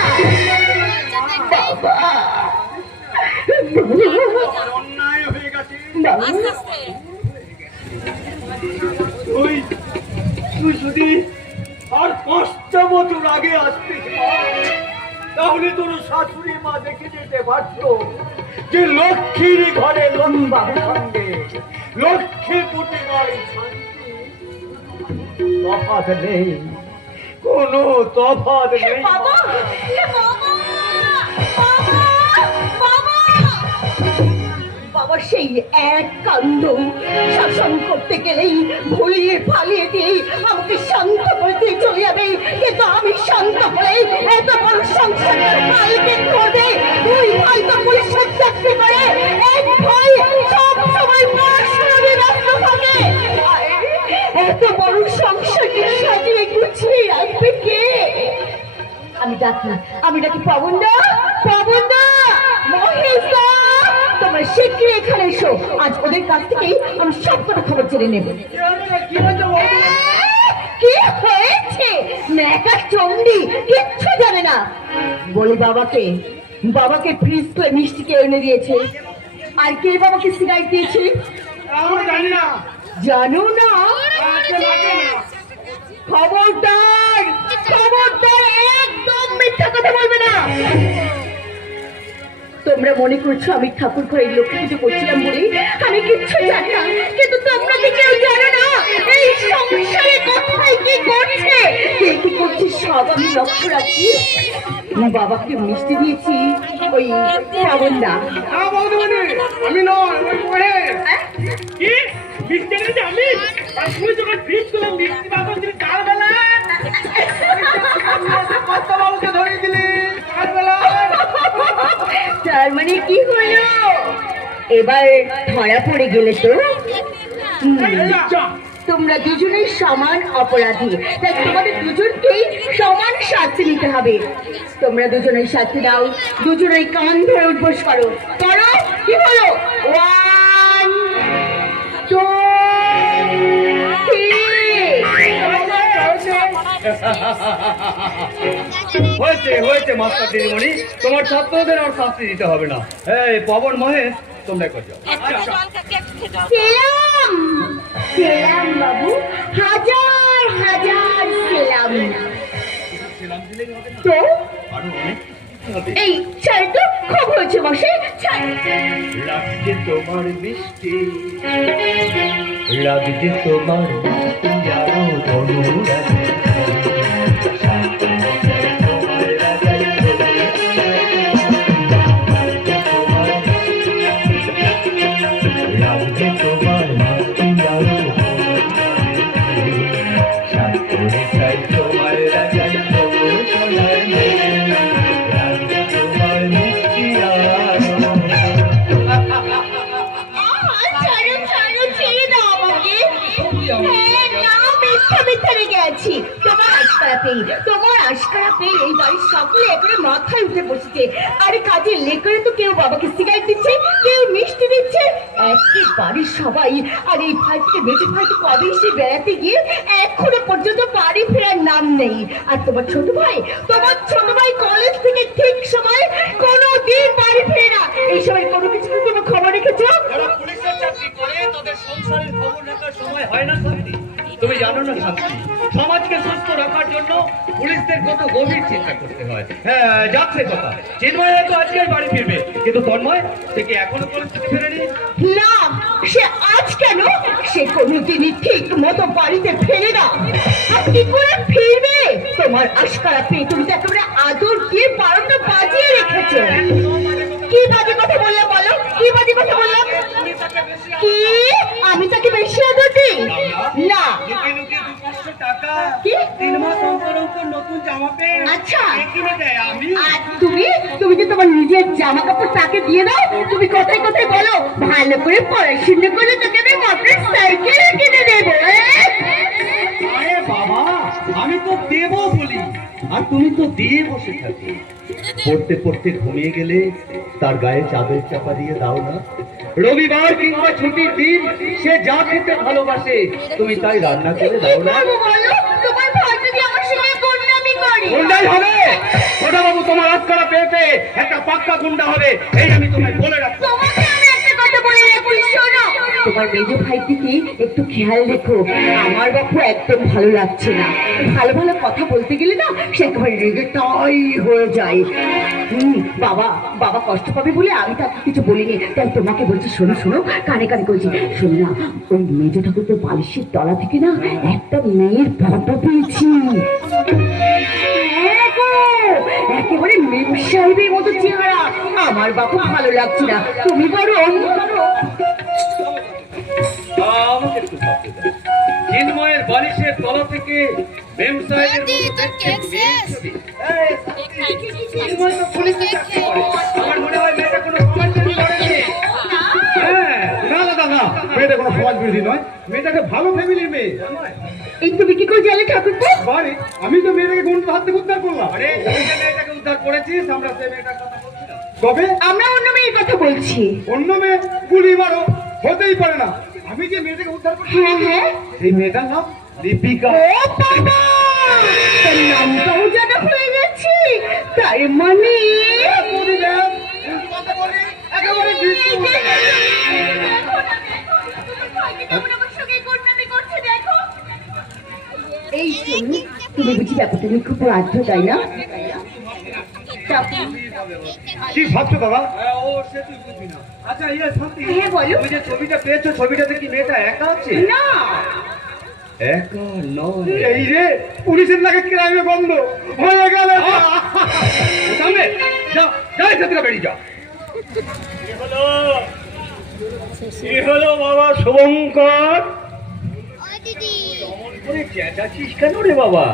বাবা। অন্যায় হয়ে গেছে। বাবা, তুই যদি আর 5টা বছর আগে আসতিস মা, তাহলে তোর শাশুড়ি মা দেখে যেতে পারতো যে লক্ষ্মীর ঘরে লম্বার সঙ্গে লক্ষ্মী প্রতিমার শান্তি। তফাৎ নেই, কোনো তফাৎ নেই। বাবা, বাবা, সেই এক কাণ্ড শাসন করতে গেলেই ভুলিয়ে ফালিয়ে দিয়ে আমাকে শান্ত করতে চলে যাবে, কিন্তু আমি শান্ত করে এত বড় সংসার কালকে করবে। 2 ভাই তো পুলিশের চাকরি করে, এক ভাই সব সময় পড়াশোনায় ব্যস্ত থাকে। এত বড় সংসারকে সাজিয়ে গুছিয়ে রাখবে কে? আমি ডাকি পবনদা, পবনদা, মহেশদা, তোমরা শীঘ্রই এখানে এসো। আজ ওদের কাছ থেকেই আমি সব কথা খবর জেনে নেব। কি হয়েছে? ন্যাকা চণ্ডী কিচ্ছু জানে না। বলি বাবাকে ফ্রিজ করে মিষ্টি কে এনে দিয়েছে, আর কে বাবাকে সিগারেট দিয়েছে? আমরা জানি না। জানো না? লাগে না। খবরদার খবরদার, একদম মিথ্যা কথা বলবে না। তোমরা মনে করছো আমি ঠাকুর ঘরের লক্ষ্মী পুজো করছিলাম বলে আমি কিচ্ছু জানি না, কিন্তু তোমরা কি কেউ জানো না এই সংসারে কোথায় কি করছে, কে কি করছে সব আমি লক্ষ্য রাখি। বাবাকে মিষ্টি দিয়েছি ওই শ্রাবণদা। আমি নয়, ওই পড়ে কি মিষ্টি এনেছে আমি, আর তুই যখন ফ্রিজ করলাম মিষ্টি বাবা দিন কালবেলা কত বাবুকে ধরে দিলি কালবেলা। তার মানে কি হলো, এবার ধরা পড়ে গেলে তো? তোমরা দুজনেই সমান অপরাধী, তাই তোমাদের দুজনকেই সমান শাস্তি নিতে হবে। তোমরা দুজনেই শাস্তি দাও, দুজনেই কান ধরে উঠবোস করো। করো, কি বলো? 1 2 3। হয়েছে মাস্টার দিদিমণি, তোমার ছাত্রদের আর শাস্তি দিতে হবে না। এই পবন, মহেশ, তোমরা করছো। সেলাম সেলাম বাবু, হাজার হাজার সেলাম। তো এই ছাড় তো, খবর হচ্ছে বসে ছাড়। লাগছে তোমার মিষ্টি, লাগছে তোমার মিষ্টি, আরো অনুরাগে লাগছে তোমার মিষ্টি, আরো চাই তোমার রাজাই সোনার মেয়ে, লাগছে তোমার মিষ্টি আরো। ছাড়ো ছাড়ো, ছেড়ে দাও আমাকে। হ্যাঁ, না মিথ্যা মিথ্যা রেগে আছি। আশকারা পেয়ে, তোমার আশকারা পেয়ে এই বাড়ির সকলে একেবারে মাথায় উঠে বসেছে। আরে কাজে লেকরে তো কেউ বাবাকে সিগারেট দিচ্ছে, কেউ মিষ্টি দিচ্ছে, একই বাড়ির সবাই। আর এই ভাইকে বেঁচে ভাইকে কবে সে বেড়াতে গিয়ে এখনো পর্যন্ত বাড়ি ফেরার নাম নেই। আর তোমার ছোট ভাই কলেজ থেকে ঠিক সময় কোনোদিন বাড়ি ফেরে না। এই সময় কোনো কিছু কোনো খবর রেখেছো? যারা পুলিশের চাকরি করে তাদের সংসারের খবর রাখার সময় হয় না শান্তি। তুমি জানো না শান্তি, সমাজকে সুস্থ রাখার জন্য পুলিশদের কত গভীর চিন্তা করতে হয়। হ্যাঁ, যাচ্ছে কথা, চিন্ময় হয়তো আজকে বাড়ি ফিরবে, কিন্তু তন্ময় সে কি এখনো কলেজ থেকে ফেরেনি? না, সে আজ কেন, সে কোনোদিনই ঠিক মতো বাড়িতে ফেরে না। আর কি করে ফিরবে? তোমার আশকারা পেয়ে তুমি তো একেবারে আদর দিয়ে বারোটা বাজিয়ে রেখেছো। কি বাজে কথা বললাম বলো, কি বাজে কথা বললাম? কি আমি তাকে বেশি আদর দিই? না। লুকিয়ে লুকিয়ে 200 টাকা কি? 3 মাস অন্তর অন্তর নতুন জামা প্যান্ট আচ্ছা। কিনে দেয়। আমি আর তুমি যে তোমার নিজের জামা কাপড় তাকে দিয়ে দাও। তুমি কোথায় কোথায় বলো ভালো করে পড়াশোনা করে তোকে আমি মোটর সাইকেল কিনে দেবো। আরে বাবা, আমি তো দেবো বলি আর তুমি তো দিয়ে বসে থাকো। পড়তে পড়তে ঘুমিয়ে গেলে তার গায়ে চাদর চাপা দিয়ে দাও না। রবিবার কিংবা ছুটির দিন সে যা খেতে ভালোবাসে তুমি তাই রান্না করে দাও না। বলো তোমার ভাই যদি আমার সঙ্গে গুন্ডামি করে। গুন্ডাই হবে ছোটা বাবু, তোমার আজকারা পেতে একটা পাক্কা গুন্ডা হবে, এই আমি তোমায় বলে রাখবো। তোমাকে আমি একটা কথা বলে রাখি, শোনো, তোমার মেজো ভাইটিকে একটু খেয়াল রেখো। আমার বাপু একদম ভালো লাগছে না। ভালো ভালো কথা বলতে গেলে না সে একেবারে রেগে তাই হয়ে যায়। বাবা বাবা কষ্ট পাবে বলে আমি তাকে কিছু বলিনি, তাই তোমাকে বলছি। শোনো শোনো, কানে কানে বলছি, শোনো না, ওই মেজো ঠাকুর তো বালিশের তলা থেকে না একটা মেয়ের ফটো পেয়েছি। হ্যাঁ গো, একেবারে মেম সাহেবের মতো চেহারা। আমার বাপু ভালো লাগছে না, তুমি বরং আমাকে একটু ভাবতে দাও। চিন্ময়ের বালিশের তলা থেকে মেম সাহেবের মতো দেখতে মেয়ে ছবি। চিন্ময় তো পুলিশের চাকরি করে। আমার মনে হয় মেয়েটা কোনো সমাজ বিরোধী করেনি। হ্যাঁ, না না দাদা, মেয়েটা কোনো সমাজ বিরোধী নয়, মেয়েটাকে ভালো ফ্যামিলির মেয়ে। এই তুমি কি করে জানলে ঠাকুর? বারে আমি তো মেয়েটাকে গুন্ডার হাত থেকে উদ্ধার করলাম। আরে তুই যে মেয়েটাকে উদ্ধার করেছিস, আমরা সেই মেয়েটার কথা বলছি না। তবে আমরা অন্য মেয়ের কথা বলছি। অন্য মেয়ে গুলি মারো, হতেই পারে না। আমি যে মেয়েটাকে উদ্ধার করছি হ্যাঁ হ্যাঁ, সেই মেয়েটার নাম লিপিকা। ও বাবা, তার নামটাও জানা হয়ে গেছে। তার মানে এই শোনো, তুমি বুঝি ব্যাপারটা নিয়ে খুব আগ্রহ, তাই না? কি ভাবছো বাবা? আচ্ছা শান্তি, হ্যাঁ বলো। তুমি যে ছবিটা পেয়েছো, ছবিটাতে কি মেয়েটা একা আছে? না, একা নয়। এই রে, পুলিশের নাকি ক্রাইমে বন্ধ হয়ে গেল। সামনে যাও, যাই ক্ষেত্রে বেরিয়ে যাও। কি হলো বাবা শুভঙ্কর? করে চেঁচাচ্ছিস কেন রে বাবা?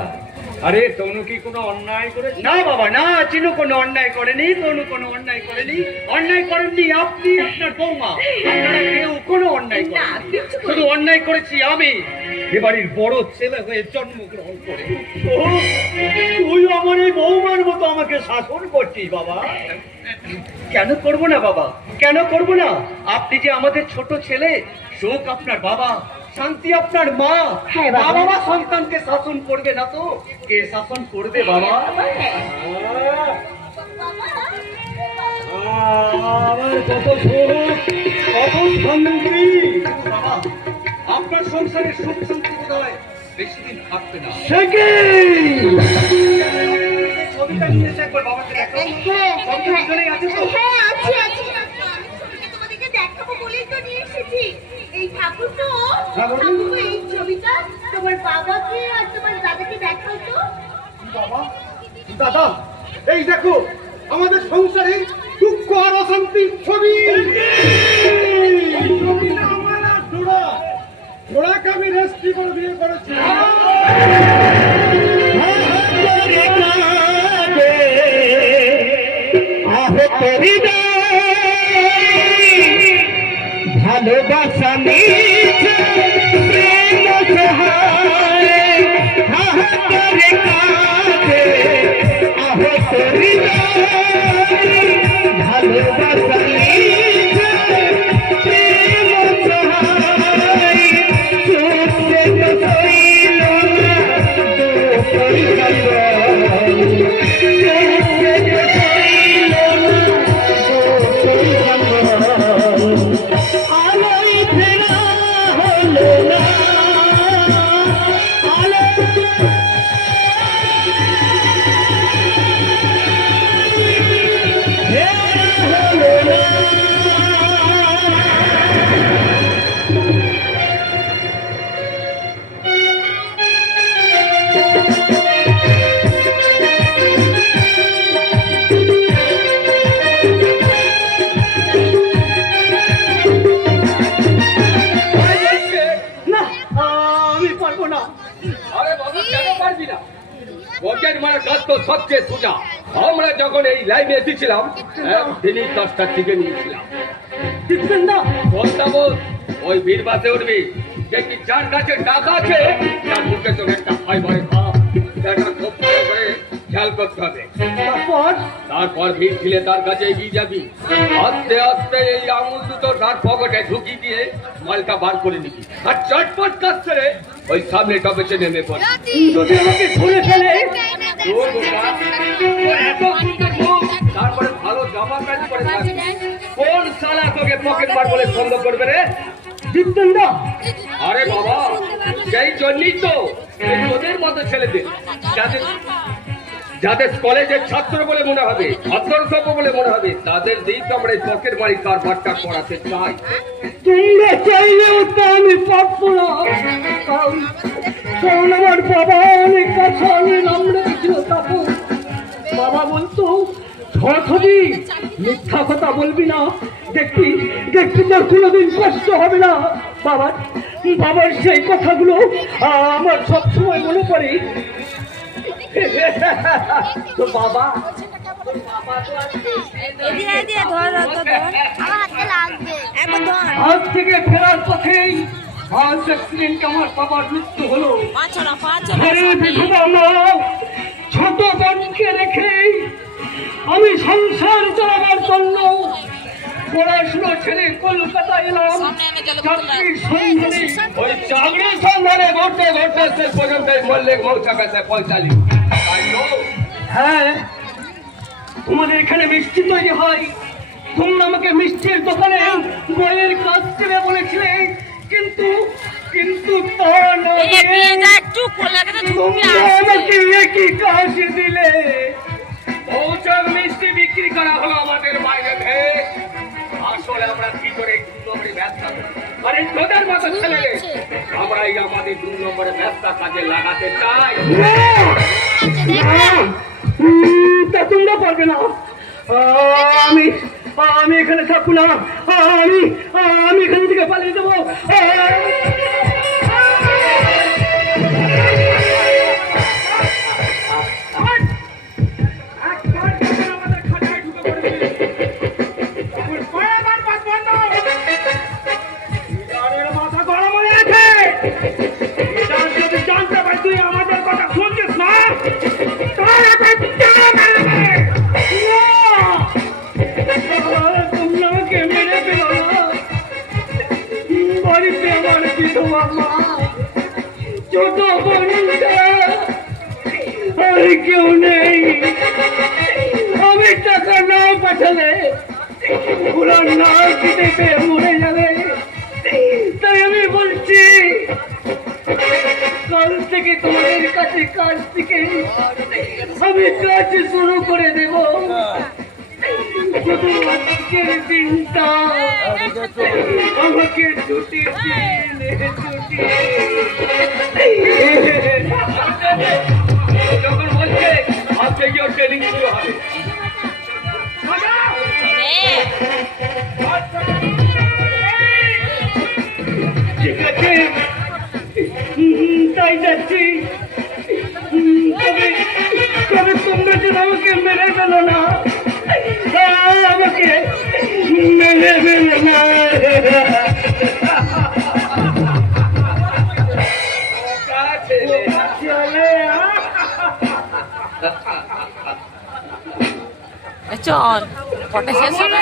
আরে তনু কি কোনো অন্যায় করেছে? না বাবা না, চিনু কোনো অন্যায় করেনি, কোনো অন্যায় করেনি। অন্যায় করেননি আপনি, আপনার বৌমা, আপনারা কেউ কোনো অন্যায় করেনি। শুধু অন্যায় করেছি আমি, এ বাড়ির বড় ছেলে হয়ে জন্মগ্রহণ করে। তুই আমার এই বৌমার মতো আমাকে শাসন করছিস বাবা? কেন করব না বাবা, কেন করব না? আপনি যে আমাদের ছোট ছেলে, শোক আপনার বাবা, শান্তি আপনার মা। হ্যাঁ বাবা। বাবা সন্তানকে শাসন করবে না তো কে শাসন করবে বাবা? আমার কত সুখ, কত শান্তি। বাবা, আপনার সংসারে সুখ শান্তি বোধহয় বেশি দিন থাকবে না। সে কি? ছবিটা নিয়ে এসে একবার বাবাকে দেখাও। হ্যাঁ সঙ্গে দুজনেই আছে তো? হ্যাঁ, আছি আছি। ছবিটা তোমাদেরকে দেখাবো বলেই তো নিয়ে এসেছি। এই ঠাকুর তো, ঠাকুর এই ছবিটা তোমার বাবাকে আর তোমার দাদাকে দেখাও তো। বাবা, দাদা, এই দেখো আমাদের সংসারে দুঃখ আর অশান্তির ছবি। এই ছবিটা আমার আর জোড়াকে আমি রেস্ট্রি করে বিয়ে করেছি। ভালোবাসা মিছে প্রেম সহায় হাহাকারে না আমি পারবো না। আরে বাবা কেন পারবি না? পকেট মারা কাজ তো সবচেয়ে সোজা। আমরা যখন এই লাইনে এসেছিলাম একদিনই 10টার দিকে নিয়েছিলাম। দিচ্ছেন না? বলতা বল ওই বীর বাসে উঠবি, দেখি যার কাছে টাকা আছে তার মুখে তোর একটা ফাইবারে ভাব, সেটা খুব ভালো করে খেয়াল করতে হবে। তারপর ভিড় ছিলে তার কাছে এগিয়ে যাবি, আস্তে আস্তে এই আঙুল দুটো তার পকেটে ঢুকিয়ে দিয়ে মালটা বার করে নিবি, আর চটপট কাজ করে ওই সামনে টপেছে নেমে পড়। যদি আমাকে ধরে ফেলে? তারপরে ভালো জামা প্যান্ট পরে থাকবি। কোন শালা তোকে পকেট মার বলে সন্দেহ করবে রে? দিচ্ছেন না? আরে বাবা সেই জন্যই তো এই ওদের মতো ছেলেদের যাদের যাদের কলেজের ছাত্র বলে মনে হবে, অন্তর্সভ্য বলে মনে হবে, তাদের দিক আমরা এই পকেট মারি কারবারটা করাতে চাই। তোমরা চাইলেও তো আমি পারবো না। কারণ আমার বাবা অনেক কথা আমি নাম রেখেছিল তখন। বাবা বলতো ধরি মিথ্যা কথা বলবি না, দেখবি দেখবি তোর কোনোদিন কষ্ট হবে না। বাবার সেই কথাগুলো আমার সবসময় মনে পড়ে। তো বাবা আজ থেকে ফেরার পথেই আজ অ্যাক্সিডেন্ট আমার বাবার মৃত্যু হলো। ছোট বোনকে রেখে আমি সংসার চালাবার জন্য পড়াশুনো ছেড়ে কলকাতা এলাম চাকরির সন্ধানে। ওই চাকরির সন্ধানে ঘুরতে ঘুরতে শেষ পর্যন্ত বললে পৌঁছা গেছে 45। তাই তো হ্যাঁ, তোমাদের এখানে মিষ্টি তৈরি হয়, তোমরা আমাকে মিষ্টির দোকানে বইয়ের কাজ দেবে বলেছিলে, কিন্তু কিন্তু তা না দিয়ে আমাকে একই কাজ দিলে। পৌঁছার মিষ্টি বিক্রি করা হলো আমাদের বাইরে ভেদ। আসলে আমরা কি করে 2 নম্বরে ব্যবসা করি, আর এই তোদের মতো ছেলে আমরাই আমাদের 2 নম্বরে ব্যবসা কাজে লাগাতে চাই। তা তোমরা পারবে না। আমি আমি এখানে থাকবো না। আমি আমি এখান থেকে পালিয়ে দেবো। ছোট কেউ নেই, আমি টাকা না পাঠালে ওরা না দিতে পেয়ে মরে যাবে। তাই আমি বলছি কাল থেকে তোমাদের কাছে কাজ থেকে আমি কাজ শুরু করে দেব। শুধু আজকের দিনটা আমাকে ছুটি দিন, ছুটি। যখন বলছে আজকে গিয়ে ট্রেনিং শুরু হবে, ঠিক আছে তাই যাচ্ছি। তবে তোমরা যেন আমাকে মেরে ফেলো না, আমাকে মেরে ফেলো না। চল ফটো শেষ হবে।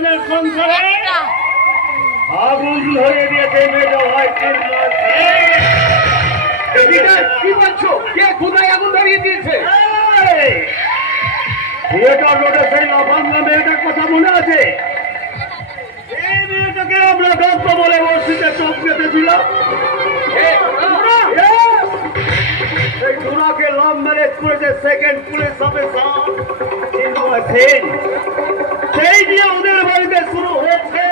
আমাদের সংসারে আগুন ধরে দিয়েছে মেজ ভাই চিন্ময় কি বলছো? কে কোথায় আগুন ধরিয়ে দিয়েছে? থিয়েটার রোডে সেই লাফাঙ্গা মেয়েটার কথা মনে আছে? এই মেয়েটাকে আমরা গল্প বলে মসজিদে চোখ পেতেছিলাম। সেই ঘোড়াকে লাভ ম্যারেজ করেছে সেকেন্ড পুলিশ অফিসার চিন্ময় সেন। সেই নিয়ে ওদের বাড়িতে শুরু হয়েছে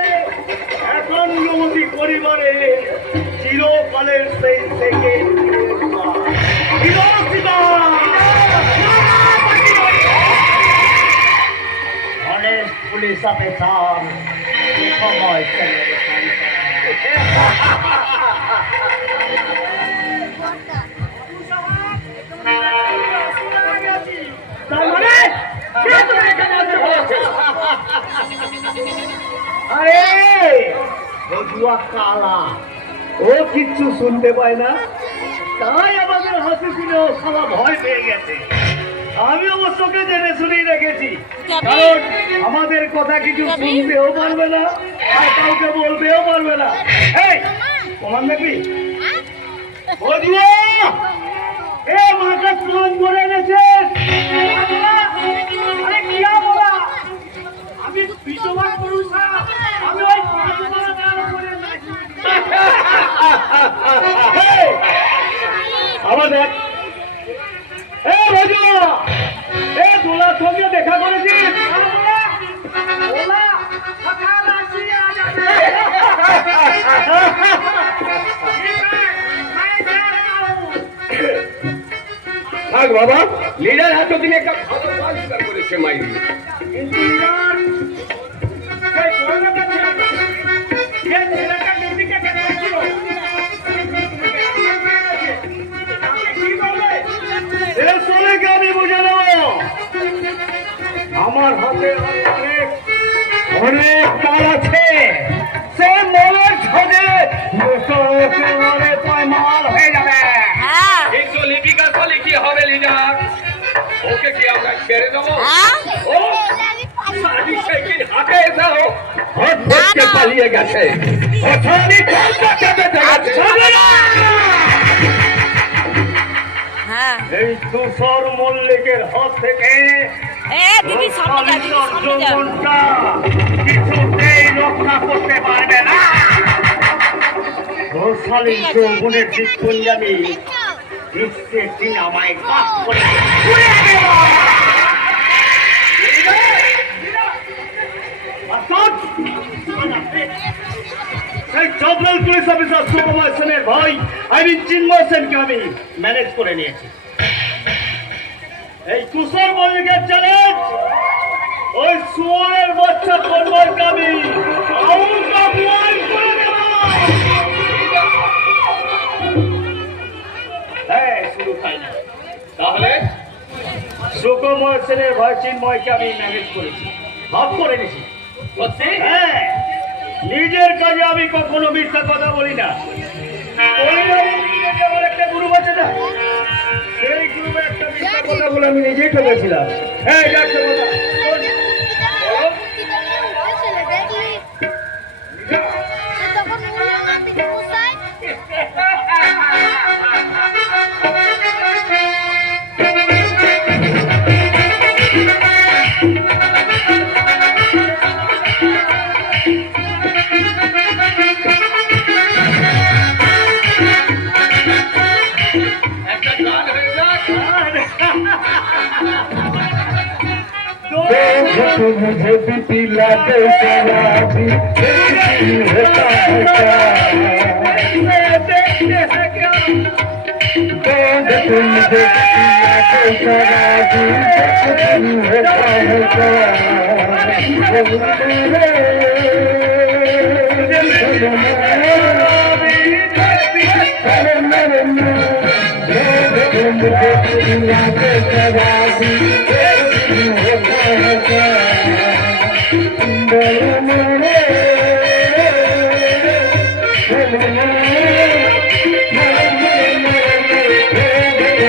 এখন যুবতী পরিবারে চিরকালের সেই সেকেন্ড অনেক পুলিশ অফিসার সময় কালা ও কিচ্ছু শুনতে পায় না, তাই আমাদের হাসি শুনে ও সালা ভয় পেয়ে গেছে। আমি অবশ্যকে জেনে শুনেই রেখেছি, কারণ আমাদের কথা কিছু শুনতেও পারবে না আর কাউকে বলতেও পারবে না। এই কমান দেখবি এ মাথা স্নান করে এনেছে। আরে কি বলা, আমি বিধবা পুরুষ, আমি ওই আমাদের দোলার সঙ্গে দেখা করেছিস? থাক বাবা, লিডার এতদিন একটা ভালো আবিষ্কার করেছে মাইরি। কিন্তু লিডার সেই বড়লোকের ছেলেটা, যে ছেলেটা নদীকে দেখেছিল, কি বলবে? এ ছেলেকে আমি বুঝে নেব। আমার হাতে অনেক অনেক মাল আছে, সে মলের ছড়ে মলে মাল হয়ে যাবে। কিন্তু লিপিকার ফলে কি হবে লিডার? ওকে কি আমরা ছেড়ে দেবো? ও সারি সাইকেল হাতে এসেও ভোটকে পালিয়ে গেছে। অথনি কলকাতা বেঁধে গেছে। এই তুষার মল্লিকের হাত থেকে যৌবনটা কিছুতেই রক্ষা করতে পারবে না। ঘোষালীর যৌবনের দিক পঞ্জাবি বিশ্বের দিন আমায় কাজ করে জবলাল পুলিশ অফিসার সুকুমার সেনের ভাই চিন্ময় সেনকে আমি ম্যানেজ করে নিয়েছি। এই তুষার মল্লিকের চ্যালেঞ্জ, ওই সুয়ারের বাচ্চা করবার কামি শুধু তাই না, তাহলে সুকুমার সেনের ভাই চিন্ময়কে আমি ম্যানেজ করেছি, ভাব করে নিয়েছি। সত্যি? হ্যাঁ, নিজের কাজে আমি কখনো মিথ্যা কথা বলি না। আমার একটা গ্রুপ আছে না, সেই গ্রুপে একটা মিথ্যা কথা বলে আমি নিজেই ঠকেছিলাম। হ্যাঁ, যাচ্ছে কথা। একটা গান হয়ে যাক। मुझे भी पिला दे शराबी, होता है क्या?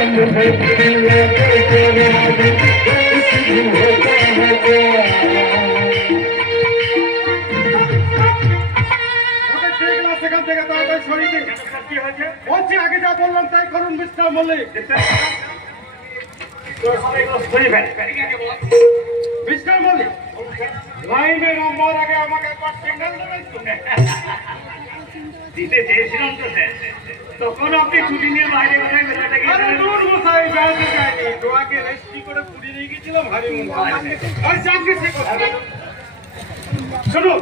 मुझे पिला दे शराबी, होता है শরীরে কি হয়েছে? বলছি আগে যা বললাম তাই করুন মিস্টার মল্লিক। মিস্টার মল্লিক, লাইনে নম্বর আগে আমাকে একবার সিগন্যাল দেবেন তো? দিতে চেয়েছিলাম তো স্যার, তখন আপনি ছুটি নিয়ে বাইরে কোথায় বেরোতে গেছিলেন? দূর মশাই, যাইতে যাইনি, তোমাকে রেস্টি করে পুরী নিয়ে গেছিলাম হানিমুন। আর যাকে সে কথা শুনুন,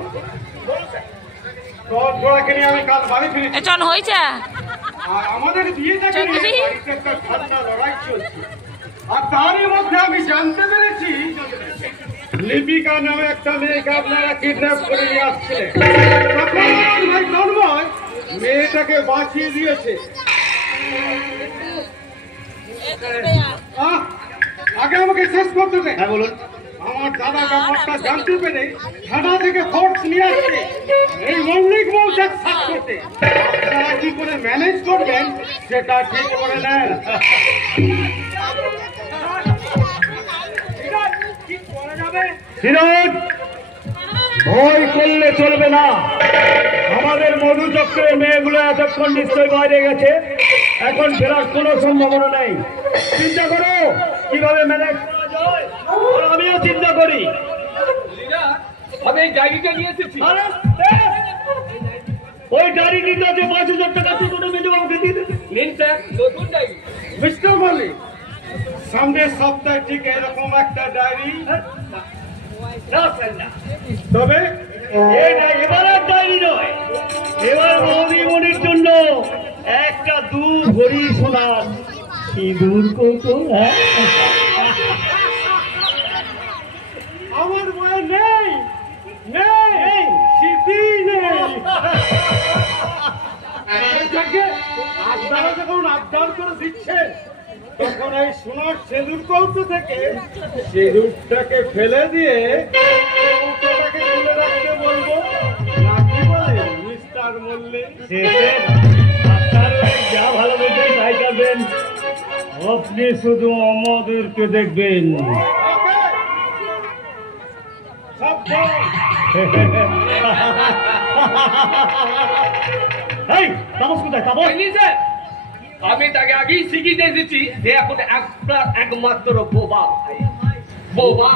তোরাকে নিয়ে আমি কাল বাড়ি ফিরেছি। চন হয়েছে আর আমাদের বিয়েটাকে নিয়ে চৌধুরী? বাড়িতে একটা ঠান্ডা লড়াই চলছে। আর তারই মধ্যে আমি জানতে পেরেছি লিপিকা নামে একটা মেয়েকে আপনারা কিডন্যাপ করে নিয়ে আসছিলেন। তখন আমার ভাই তন্ময় মেয়েটাকে বাঁচিয়ে দিয়েছে। আহ, আগে আমাকে শেষ করতে দে। হ্যাঁ বলুন। আমার দাদা ব্যাপারটা জানতে পেরে থানা থেকে ফোর্স নিয়ে আসছে এই মল্লিক বলতে সাথ করতে। আপনারা কি করে ম্যানেজ করবেন সেটা ঠিক করে নেন। সিরাজ, ভয় করলে চলবে না। আমাদের মধুচক্রের মেয়েগুলো এতক্ষণ নিশ্চয়ই বাইরে গেছে, এখন ফেরার কোনো সম্ভাবনা নেই। চিন্তা করো কিভাবে ম্যানেজ করা যায়, আর আমিও চিন্তা করি। আমি এই ডায়েরিটা নিয়ে এসেছি। আরে, ওই গাড়ি নিতে আছে 5,000 টাকা করে মেজো আমাকে দিয়ে দেবে। নিন স্যার, নতুন ডায়েরি। মিস্টার মল্লিক, সামনের সপ্তাহে ঠিক এরকম একটা ডায়েরি। না স্যার, না। তবে এটা এবার আর ডায়েরি নয়, এবার মৌলিমণির জন্য একটা 2 ভরি সোনার সিঁদুর কৌটো। আমার বয়ে নেই, নেই, স্মৃতি নেই। যাকে আপনারা যখন আবদার করে দিচ্ছে তখন এই সোনার সেঁদুর কৌটো থেকে সেঁদুরটাকে ফেলে দিয়ে কৌটোটাকে তুলে রাখতে বলবো, নাকি বলেন মিস্টার মল্লিক? যা ভালো বুঝবেন তাই করবেন, আপনি শুধু আমাদেরকে দেখবেন। এই তাপস কোথায়? তাপস হয়নি স্যার, আমি তাকে আগেই শিখিয়ে এসেছি যে এখন আপনার একমাত্র বোবা ভাই। বোবা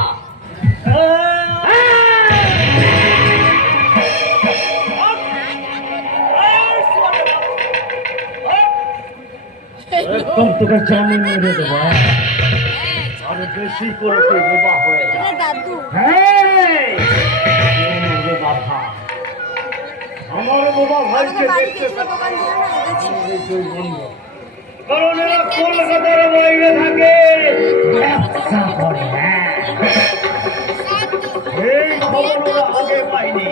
একদম তোকে চাউমিন মেরে দেবো, আরো বেশি করে তুই বোবা হয়ে যা। হ্যাঁ, বাবা, আমার বোবা ভাইকে দেখতে কারণ এরা কলকাতার বাইরে থাকে, ব্যবসা করে। এই খবর ওরা আগে পাইনি।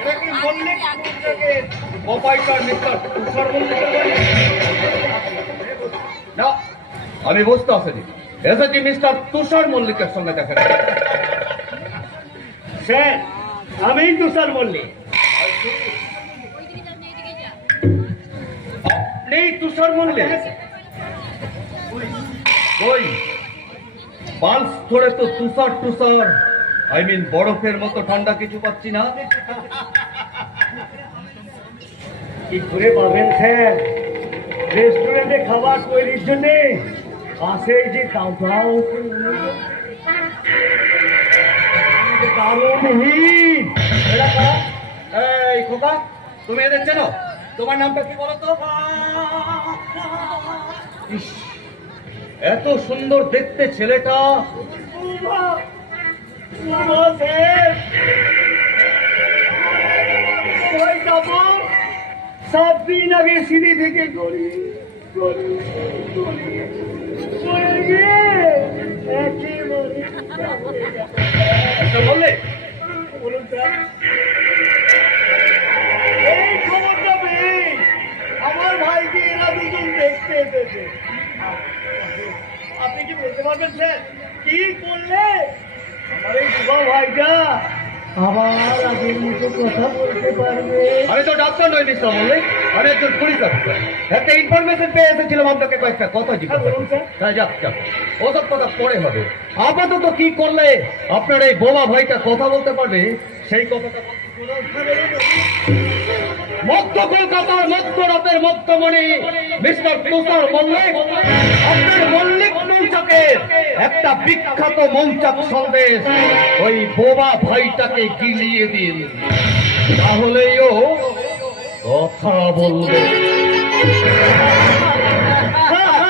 এটা কি মল্লিক থেকে অপাইকার মিস্টার তুষার মল্লিকের বাড়ি? না, আমি বুঝতে আসিনি, এসেছি মিস্টার তুষার মল্লিকের সঙ্গে দেখা করতে। স্যার, আমি তুষার মল্লিক। নেই তুষার মল্লিক? ওই পালস ধরে তো তুষার তুষার, আই মিন বরফের মতো ঠান্ডা কিছু পাচ্ছি না। কি করে পাবেন স্যার? রেস্টুরেন্টে খাবার তৈরির জন্য পাশে যে কাউটাও দারুণ হিট। এই খোকা, তুমি এদের চেনো? তোমার নামটা কি বলো তো? ইস, এত সুন্দর দেখতে ছেলেটা। ওই যাবো 7 দিন আগে সিঁড়ি থেকে গড়ি বললে বলুন স্যার, এই খবরটা পেয়ে আমার ভাইকে এরা দুজন দেখতে এসেছে। আপনি কি বলতে পারবেন স্যার কি করলে আমার এই যুবা ভাইটা আবার আগের মতো কথা বলতে পারবে? আমি তো ডাক্তার নই মিস্টার মল্লিক, আমি একজন পুলিশ অফিসার। একটা ইনফরমেশন পেয়ে এসেছিলাম, আপনাকে কয়েকটা কথা জিজ্ঞাসা করুন স্যার। হ্যাঁ, যাক যাক, ওসব কথা পরে হবে। আপাতত কি করলে আপনার এই বোবা ভাইটা কথা বলতে পারবে সেই কথাটা মধ্য কলকাতার মধ্যরাতের মধ্যমণি মিস্টার তুষার মল্লিক আপনার মল্লিক মৌচাকের একটা বিখ্যাত মৌচাক সন্দেশ ওই বোবা ভাইটাকে গিলিয়ে দিন, তাহলেই ও কথা বলবে।